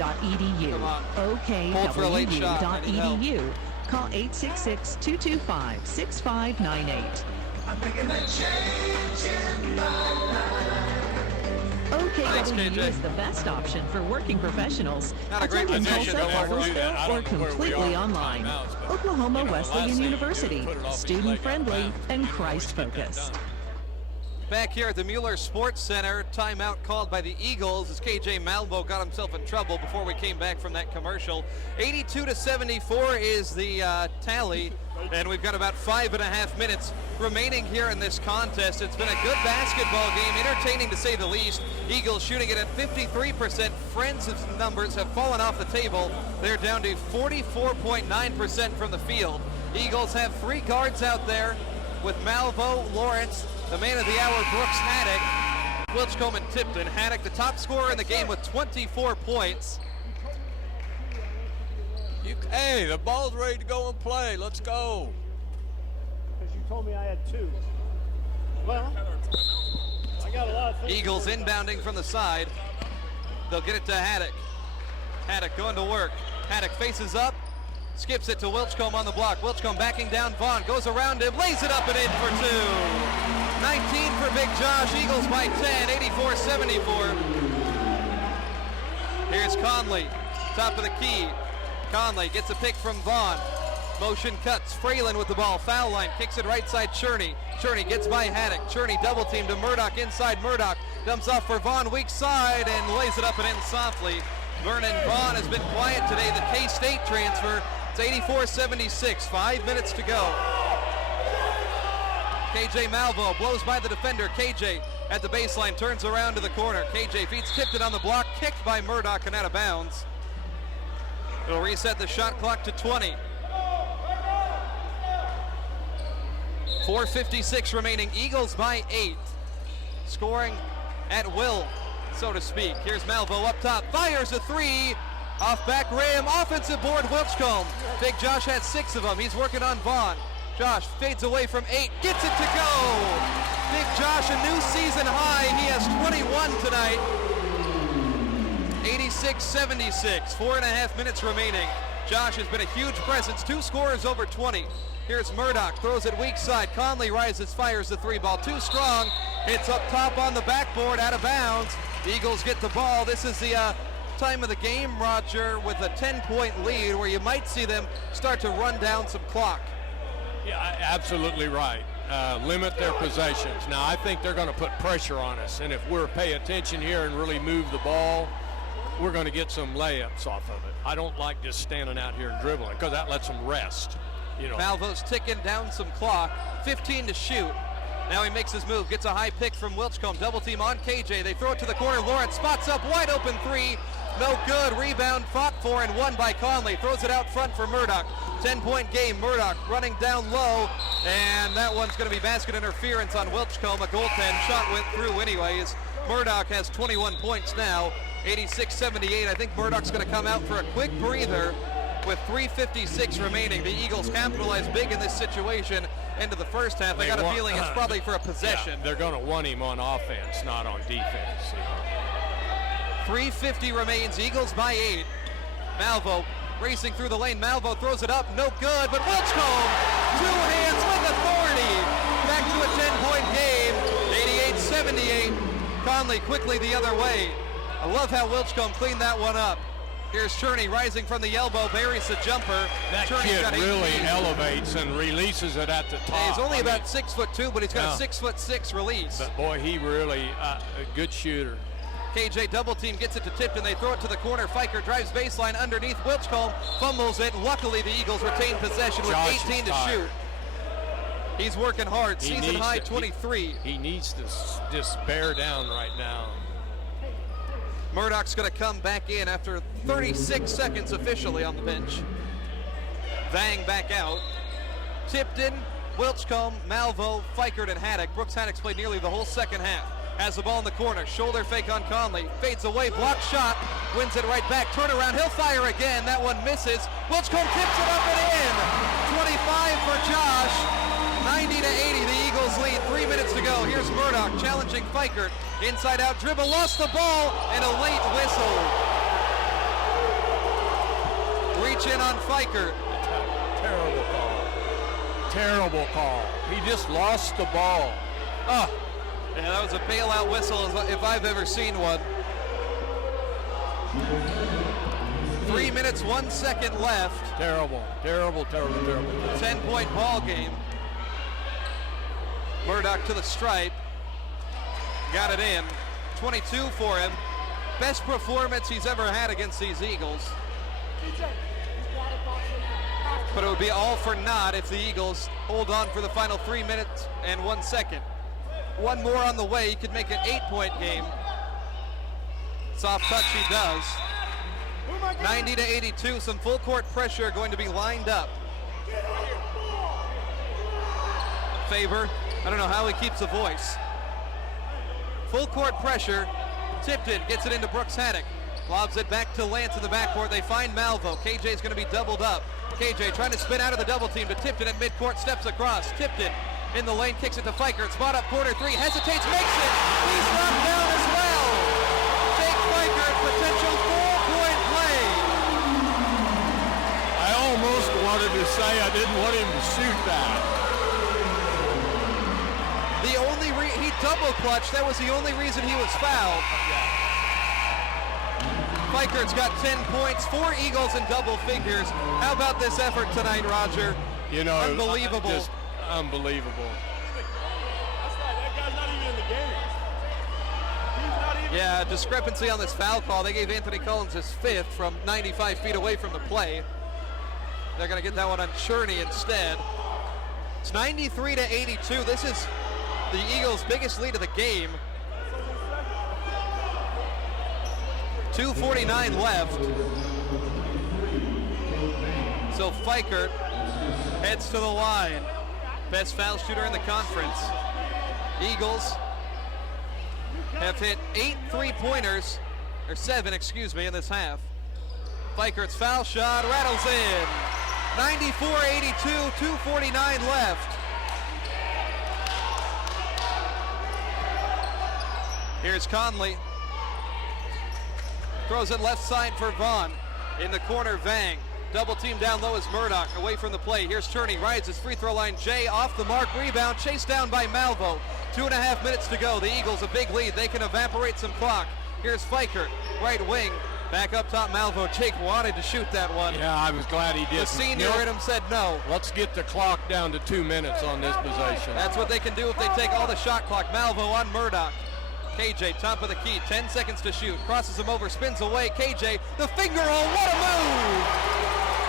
OKWU.edu. Call 866-225-6598. I'm making that change in my life. OKWU is the best option for working professionals. Attend in Tulsa, Parkersville, or completely online. Oklahoma Wesleyan University, student-friendly and Christ-focused. Back here at the Mueller Sports Center, timeout called by the Eagles as KJ Malvo got himself in trouble before we came back from that commercial. 82-74 is the tally, and we've got about 5.5 minutes remaining here in this contest. It's been a good basketball game, entertaining to say the least. Eagles shooting it at 53%. Friends' numbers have fallen off the table. They're down to 44.9% from the field. Eagles have 3 guards out there with Malvo, Lawrence, the man of the hour, Brooks Haddock, Wilchcombe, and Tipton. Haddock, the top scorer in the game with 24 points. Hey, the ball's ready to go and play. Let's go. Because you told me I had 2. Well, I got a lot of things. Eagles inbounding from the side. They'll get it to Haddock. Haddock going to work. Haddock faces up, skips it to Wilchcombe on the block. Wilchcombe backing down Vaughn, goes around him, lays it up and in for 2. 19 for Big Josh, Eagles by 10, 84-74. Here's Conley, top of the key. Conley gets a pick from Vaughn. Motion cuts, Fralin with the ball, foul line, kicks it right side Cherney. Cherney gets by Haddock. Cherney double team to Murdoch inside Murdoch. Dumps off for Vaughn, weak side, and lays it up and in softly. Vernon Vaughn has been quiet today, the K-State transfer. It's 84-76, 5 minutes to go. KJ Malvo blows by the defender. KJ at the baseline, turns around to the corner. KJ feeds Tipton on the block, kicked by Murdoch and out of bounds. It'll reset the shot clock to 20. 4:56 remaining, Eagles by 8. Scoring at will, so to speak. Here's Malvo up top, fires a 3. Off back rim, offensive board, Wilchcombe. Big Josh had 6 of them. He's working on Vaughn. Josh fades away from 8, gets it to go. Big Josh, a new season high. He has 21 tonight. 86-76, 4.5 minutes remaining. Josh has been a huge presence, 2 scorers over 20. Here's Murdoch, throws it weak side. Conley rises, fires the 3 ball, too strong. Hits up top on the backboard, out of bounds. The Eagles get the ball. This is the time of the game, Roger, with a 10-point lead where you might see them start to run down some clock. Yeah, absolutely right. Limit their possessions. Now, I think they're going to put pressure on us, and if we're pay attention here and really move the ball, we're going to get some layups off of it. I don't like just standing out here and dribbling because that lets them rest. You know. Malvo's ticking down some clock, 15 to shoot. Now he makes his move, gets a high pick from Wilchcombe, double team on KJ. They throw it to the corner, Lawrence spots up, wide open 3, no good. Rebound fought for and won by Conley. Throws it out front for Murdoch. 10-point game, Murdoch running down low, and that one's going to be basket interference on Wilchcombe. A goaltend shot went through anyways. Murdoch has 21 points now, 86-78. I think Murdoch's going to come out for a quick breather with 3:56 remaining. The Eagles capitalize big in this situation into the first half. I got a feeling it's probably for a possession. Yeah, they're going to want him on offense, not on defense. You know. 3:50 remains, Eagles by 8. Malvo racing through the lane. Malvo throws it up, no good, but Wilchcombe, 2 hands with authority. Back to a 10-point game, 88-78. Conley quickly the other way. I love how Wilchcombe cleaned that one up. Here's Cherney rising from the elbow, buries the jumper. That kid really elevates and releases it at the top. Yeah, he's only about 6'2", but he's got a 6'6" release. But boy, he really a good shooter. KJ double team gets it to Tipton. They throw it to the corner. Fiker drives baseline underneath. Wilchcombe fumbles it. Luckily, the Eagles retain possession with 18 to shoot. He's working hard. Season high 23. He needs to just bear down right now. Murdoch's going to come back in after 36 seconds officially on the bench. Vang back out. Tipton, Wilchcombe, Malvo, Fikert, and Haddock. Brooks Haddock's played nearly the whole second half. Has the ball in the corner. Shoulder fake on Conley. Fades away. Block shot. Wins it right back. Turn around. He'll fire again. That one misses. Wilchcombe tips it up and in. 25 for Josh. Eagles lead, 3 minutes to go. Here's Murdoch challenging Fikert. Inside out dribble, lost the ball, and a late whistle. Reach in on Fikert. Terrible call. Terrible call. He just lost the ball. Oh, yeah, that was a bailout whistle if I've ever seen one. 3 minutes, 1 second left. Terrible, terrible, terrible, terrible. 10-point ball game. Murdoch to the stripe. Got it in. 22 for him. Best performance he's ever had against these Eagles. But it would be all for naught if the Eagles hold on for the final 3 minutes and 1 second. One more on the way. He could make an 8-point game. Soft touch he does. 90 to 82. Some full court pressure going to be lined up. Faber, I don't know how he keeps a voice. Full court pressure. Tipton gets it into Brooks Haddock. Lobs it back to Lance in the backcourt. They find Malvo. KJ's going to be doubled up. KJ trying to spin out of the double team to Tipton at midcourt. Steps across. Tipton in the lane, kicks it to Fikert. Spot up corner three. Hesitates, makes it. He's knocked down as well. Jake Fikert, potential 4-point play. I almost wanted to say I didn't want him to shoot that. The only he double clutched. That was the only reason he was fouled. Fikert's got 10 points, 4 Eagles in double figures. How about this effort tonight, Roger? You know, unbelievable. Just unbelievable. That guy's not even in the game. He's not even. Yeah, discrepancy on this foul call. They gave Anthony Collins his 5th from 95 feet away from the play. They're going to get that one on Cherney instead. It's 93 to 82. This is the Eagles' biggest lead of the game. 2:49 left. So Fikert heads to the line. Best foul shooter in the conference. Eagles have hit 8 3-pointers, or 7, excuse me, in this half. Fikert's foul shot rattles in. 94-82, 2:49 left. Here's Conley. Throws it left side for Vaughn. In the corner, Vang. Double team down low is Murdoch. Away from the play. Here's Cherney. Rides free throw line. Jay off the mark. Rebound. Chased down by Malvo. 2.5 minutes to go. The Eagles a big lead. They can evaporate some clock. Here's Fikert. Right wing. Back up top, Malvo. Jake wanted to shoot that one. Yeah, I was glad he did. The senior in him said no. Let's get the clock down to 2 minutes on this possession. That's what they can do if they take all the shot clock. Malvo on Murdoch. KJ, top of the key, 10 seconds to shoot. Crosses him over, spins away. KJ, the finger roll, what a move!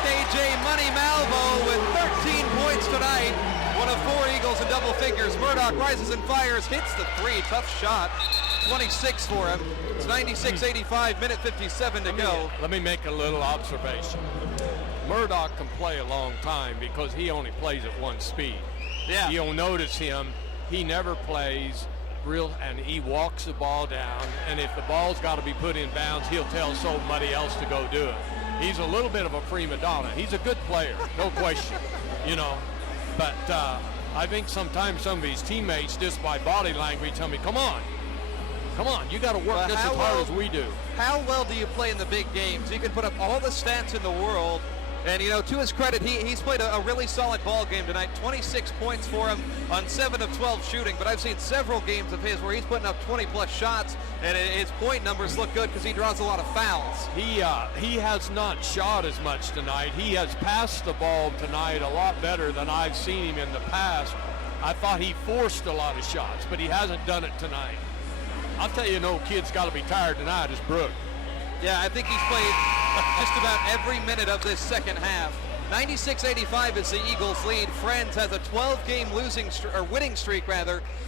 KJ Money Malvo with 13 points tonight. One of 4 Eagles in double figures. Murdoch rises and fires, hits the 3, tough shot. 26 for him. It's 96-85, minute 57 to go. Let me make a little observation. Murdoch can play a long time because he only plays at one speed. Yeah. You'll notice him, he never plays real, and he walks the ball down, and if the ball's got to be put in bounds, he'll tell somebody else to go do it. He's a little bit of a prima donna. He's a good player, no question, you know. But I think sometimes some of his teammates, just by body language, tell me, come on, you got to work just as hard as we do. How well do you play in the big games? You can put up all the stats in the world, and, you know, to his credit, he's played a really solid ball game tonight. 26 points for him on 7 of 12 shooting, but I've seen several games of his where he's putting up 20-plus shots, and his point numbers look good because he draws a lot of fouls. He has not shot as much tonight. He has passed the ball tonight a lot better than I've seen him in the past. I thought he forced a lot of shots, but he hasn't done it tonight. I'll tell you, no kid's got to be tired tonight is Brooke. Yeah, I think he's played just about every minute of this second half. 96-85 is the Eagles' lead. Friends has a 12-game winning streak,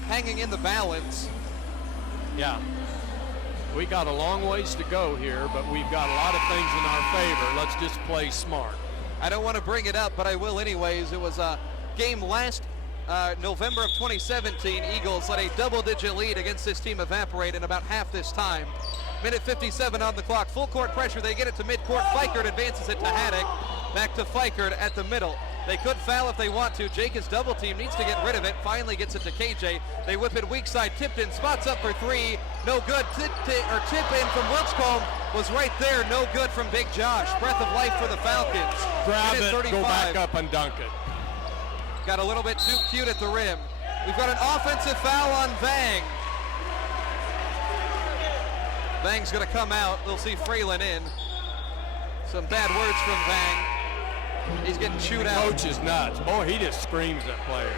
hanging in the balance. Yeah, we got a long ways to go here, but we've got a lot of things in our favor. Let's just play smart. I don't want to bring it up, but I will anyways. It was a game last November of 2017. Eagles let a double-digit lead against this team evaporate in about half this time. Minute 57 on the clock. Full court pressure. They get it to midcourt. Fikert advances it to Haddock. Back to Fikert at the middle. They could foul if they want to. Jake is double team, needs to get rid of it. Finally gets it to KJ. They whip it weak side. Tipton spots up for three. No good. Tip in from Wilchcomb was right there. No good from Big Josh. Breath of life for the Falcons. Grab it, 35. Go back up and dunk it. Got a little bit too cute at the rim. We've got an offensive foul on Vang. Vang's going to come out. We'll see Fralin in. Some bad words from Vang. He's getting chewed out. Coach is nuts. Boy, he just screams at players.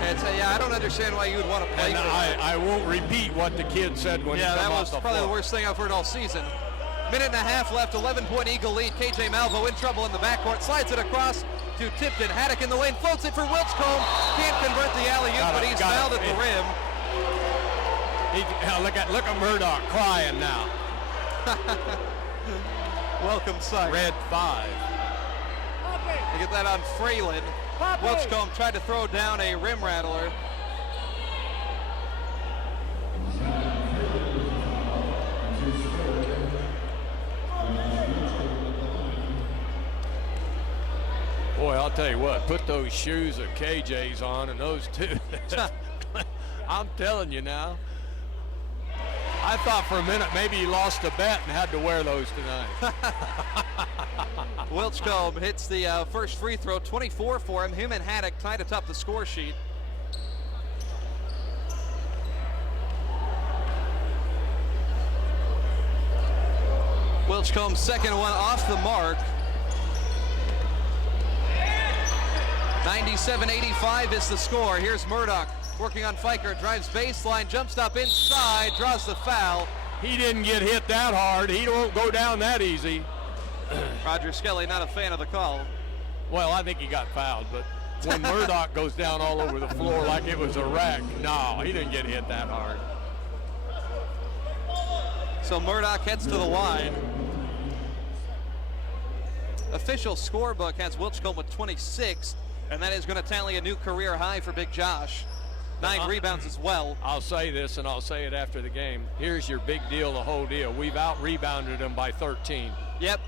I don't understand why you would want to play. And I won't repeat what the kid said when he came off the floor. Yeah, that was probably the worst thing I've heard all season. Minute and a half left, 11-point Eagle lead. KJ Malvo in trouble in the backcourt. Slides it across to Tipton. Haddock in the lane, floats it for Wilchcomb. Can't convert the alley-oop, but he's fouled at the rim. Look at Murdoch crying now. Welcome sight. Red 5. They get that on Fralin. Wilchcomb tried to throw down a rim rattler. Boy, I'll tell you what, put those shoes of KJ's on and those two. I'm telling you now. I thought for a minute maybe he lost a bet and had to wear those tonight. Wilchcomb hits the first free throw, 24 for him. Him and Haddock tied atop the score sheet. Wilchcomb's second one off the mark. 97-85 is the score. Here's Murdoch working on Fiker, drives baseline, jump stop inside, draws the foul. He didn't get hit that hard. He won't go down that easy. Roger Skelly not a fan of the call. Well, I think he got fouled, but when Murdoch goes down all over the floor like it was a wreck, no, he didn't get hit that hard. So Murdoch heads to the line. Official scorebook has Wilchcomb with 26, and that is going to tally a new career high for Big Josh. 9 rebounds as well. I'll say this, and I'll say it after the game. Here's your big deal, the whole deal. We've out-rebounded them by 13. Yep.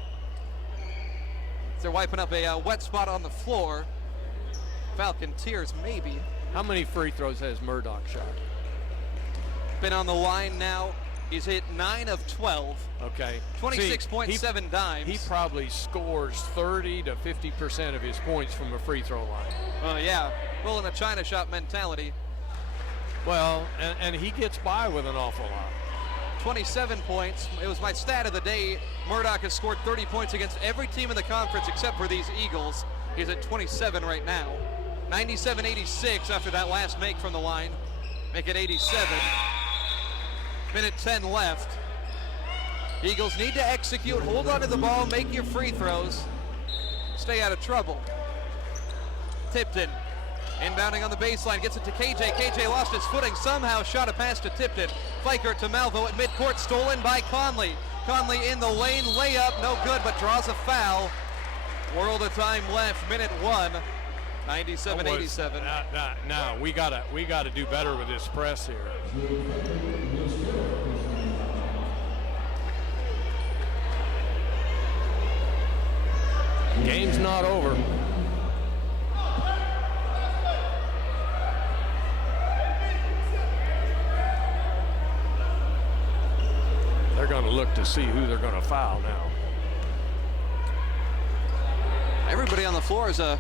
They're wiping up a wet spot on the floor. Falcon tears, maybe. How many free throws has Murdoch shot? Been on the line now. He's hit 9 of 12. Okay. 26.7 dimes. He probably scores 30 to 50% of his points from a free throw line. Yeah. Well, in a China shop mentality. Well, and he gets by with an awful lot. 27 points. It was my stat of the day. Murdoch has scored 30 points against every team in the conference except for these Eagles. He's at 27 right now. 97-86 after that last make from the line. Make it 87. Minute 10 left. Eagles need to execute, hold on to the ball, make your free throws, stay out of trouble. Tipton inbounding on the baseline, gets it to KJ. KJ lost his footing, somehow shot a pass to Tipton. Fiker to Malvo at midcourt, stolen by Conley. Conley in the lane, layup, no good, but draws a foul. World of time left, minute 1, 97-87. Now we gotta do better with this press here. Game's not over. They're going to look to see who they're going to foul now. Everybody on the floor is a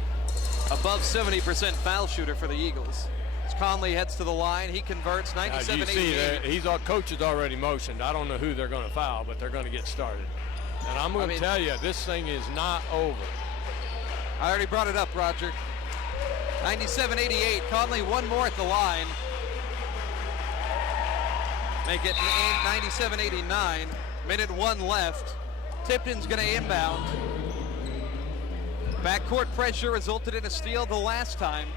above 70% foul shooter for the Eagles. As Conley heads to the line, he converts 97-88. Coach has already motioned. I don't know who they're going to foul, but they're going to get started. And I'm going to tell you, this thing is not over. I already brought it up, Roger. 97-88. Conley one more at the line. Make it 97-89. Minute 1 left. Tipton's going to inbound. Backcourt pressure resulted in a steal the last time.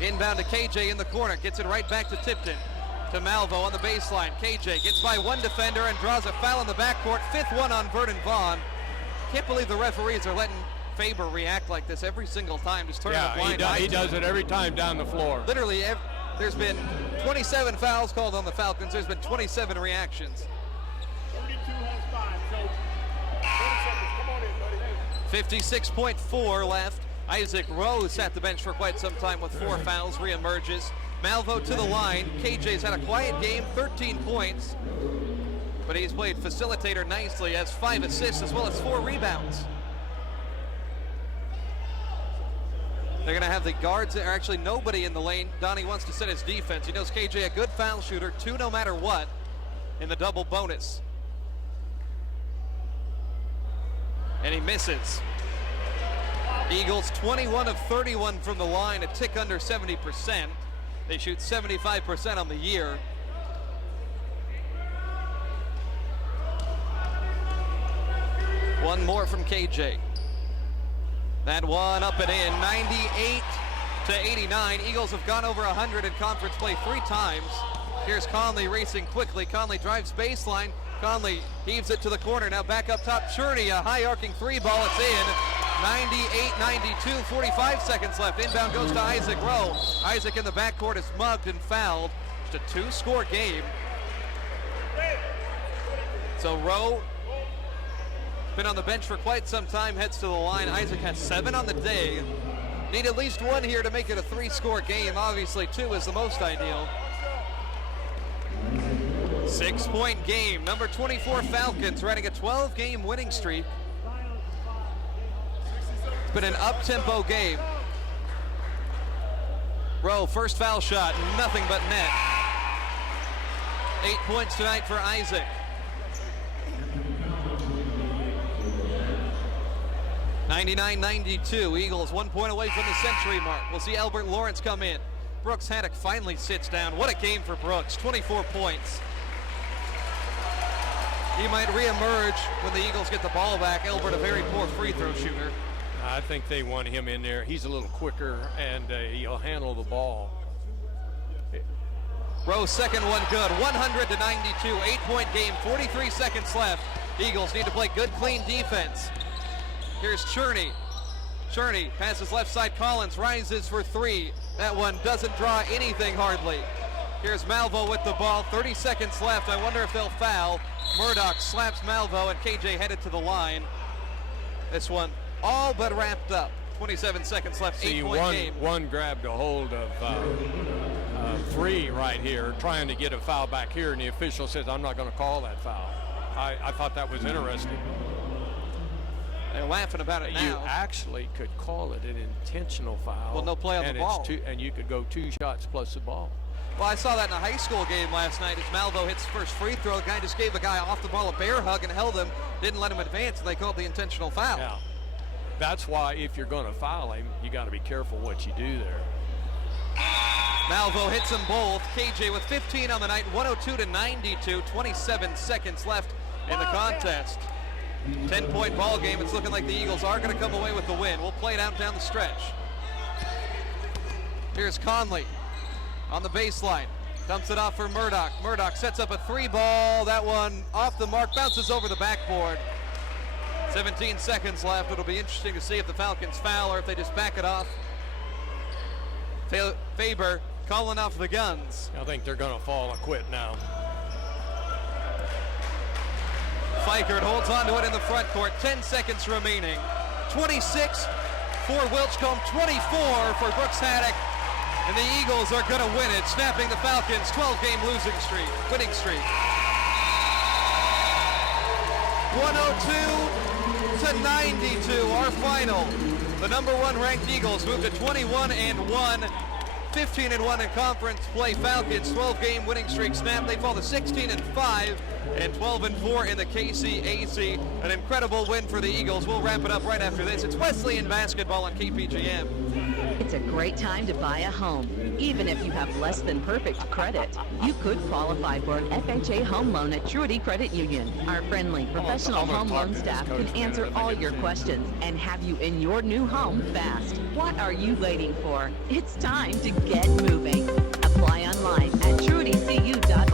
Inbound to KJ in the corner. Gets it right back to Tipton. To Malvo on the baseline. KJ gets by one defender and draws a foul in the backcourt. 5th one on Vernon Vaughn. Can't believe the referees are letting Faber react like this every single time. Just turning a blind eye. He does it every time down the floor. Literally, there's been 27 fouls called on the Falcons. There's been 27 reactions. 32 has 5, Coach. 30 seconds. Come on in, buddy. 56.4 left. Isaac Rowe sat the bench for quite some time with 4 fouls, reemerges. Malvo to the line. KJ's had a quiet game, 13 points. But he's played facilitator nicely, has 5 assists as well as 4 rebounds. They're going to have the guards, or actually nobody in the lane. Donnie wants to set his defense. He knows KJ a good foul shooter, 2 no matter what in the double bonus. And he misses. Eagles 21 of 31 from the line, a tick under 70%. They shoot 75% on the year. One more from KJ. That one up and in, 98 to 89. Eagles have gone over 100 in conference play 3 times. Here's Conley racing quickly. Conley drives baseline. Conley heaves it to the corner. Now back up top, Cherney, a high arcing 3 ball. It's in. 98-92, 45 seconds left. Inbound goes to Isaac Rowe. Isaac in the backcourt is mugged and fouled. Just a 2-score game. So Rowe, been on the bench for quite some time, heads to the line. Isaac has 7 on the day. Need at least 1 here to make it a 3-score game. Obviously 2 is the most ideal. 6-point game. Number 24 Falcons riding a 12-game winning streak. It's been an up-tempo game. Rowe, first foul shot, nothing but net. 8 points tonight for Isaac. 99-92, Eagles 1 point away from the century mark. We'll see Albert Lawrence come in. Brooks Haddock finally sits down. What a game for Brooks, 24 points. He might reemerge when the Eagles get the ball back. Albert, a very poor free throw shooter. I think they want him in there. He's a little quicker and he'll handle the ball. Rowe's second one good, 100 to 92, 8-point game, 43 seconds left. Eagles need to play good, clean defense. Here's Cherney. Cherney passes left side. Collins rises for 3. That one doesn't draw anything hardly. Here's Malvo with the ball. 30 seconds left. I wonder if they'll foul. Murdoch slaps Malvo and KJ headed to the line. This one all but wrapped up. 27 seconds left. 8-point game. One grabbed a hold of 3 right here, trying to get a foul back here, and the official says, I'm not going to call that foul. I thought that was interesting. They're laughing about it now. You actually could call it an intentional foul. Well, no play on the ball. And you could go 2 shots plus the ball. Well, I saw that in a high school game last night as Malvo hits first free throw. The guy just gave a guy off the ball a bear hug and held him, didn't let him advance, and they called the intentional foul. Yeah. That's why if you're going to foul him, you got to be careful what you do there. Malvo hits them both. KJ with 15 on the night, 102 to 92, 27 seconds left in the contest. 10-point ball game. It's looking like the Eagles are going to come away with the win. We'll play it out down the stretch. Here's Conley on the baseline. Dumps it off for Murdoch. Murdoch sets up a 3 ball. That one off the mark, bounces over the backboard. 17 seconds left. It'll be interesting to see if the Falcons foul or if they just back it off. Faber calling off the guns. I think they're going to fall and quit now. Fikert holds on to it in the front court. 10 seconds remaining. 26 for Wilchcombe, 24 for Brooks Haddock. And the Eagles are going to win it, snapping the Falcons' 12-game winning streak. 102 to 92, our final. The number 1 ranked Eagles move to 21-1. 15-1 in conference play. Falcons 12-game winning streak snap. They fall to 16-5 and 12-4 in the KCAC. An incredible win for the Eagles. We'll wrap it up right after this. It's Wesleyan basketball on KPGM. It's a great time to buy a home. Even if you have less than perfect credit, you could qualify for an FHA home loan at Truity Credit Union. Our friendly, professional home loan staff can answer all your questions and have you in your new home fast. What are you waiting for? It's time to get moving. Apply online at truitycu.com.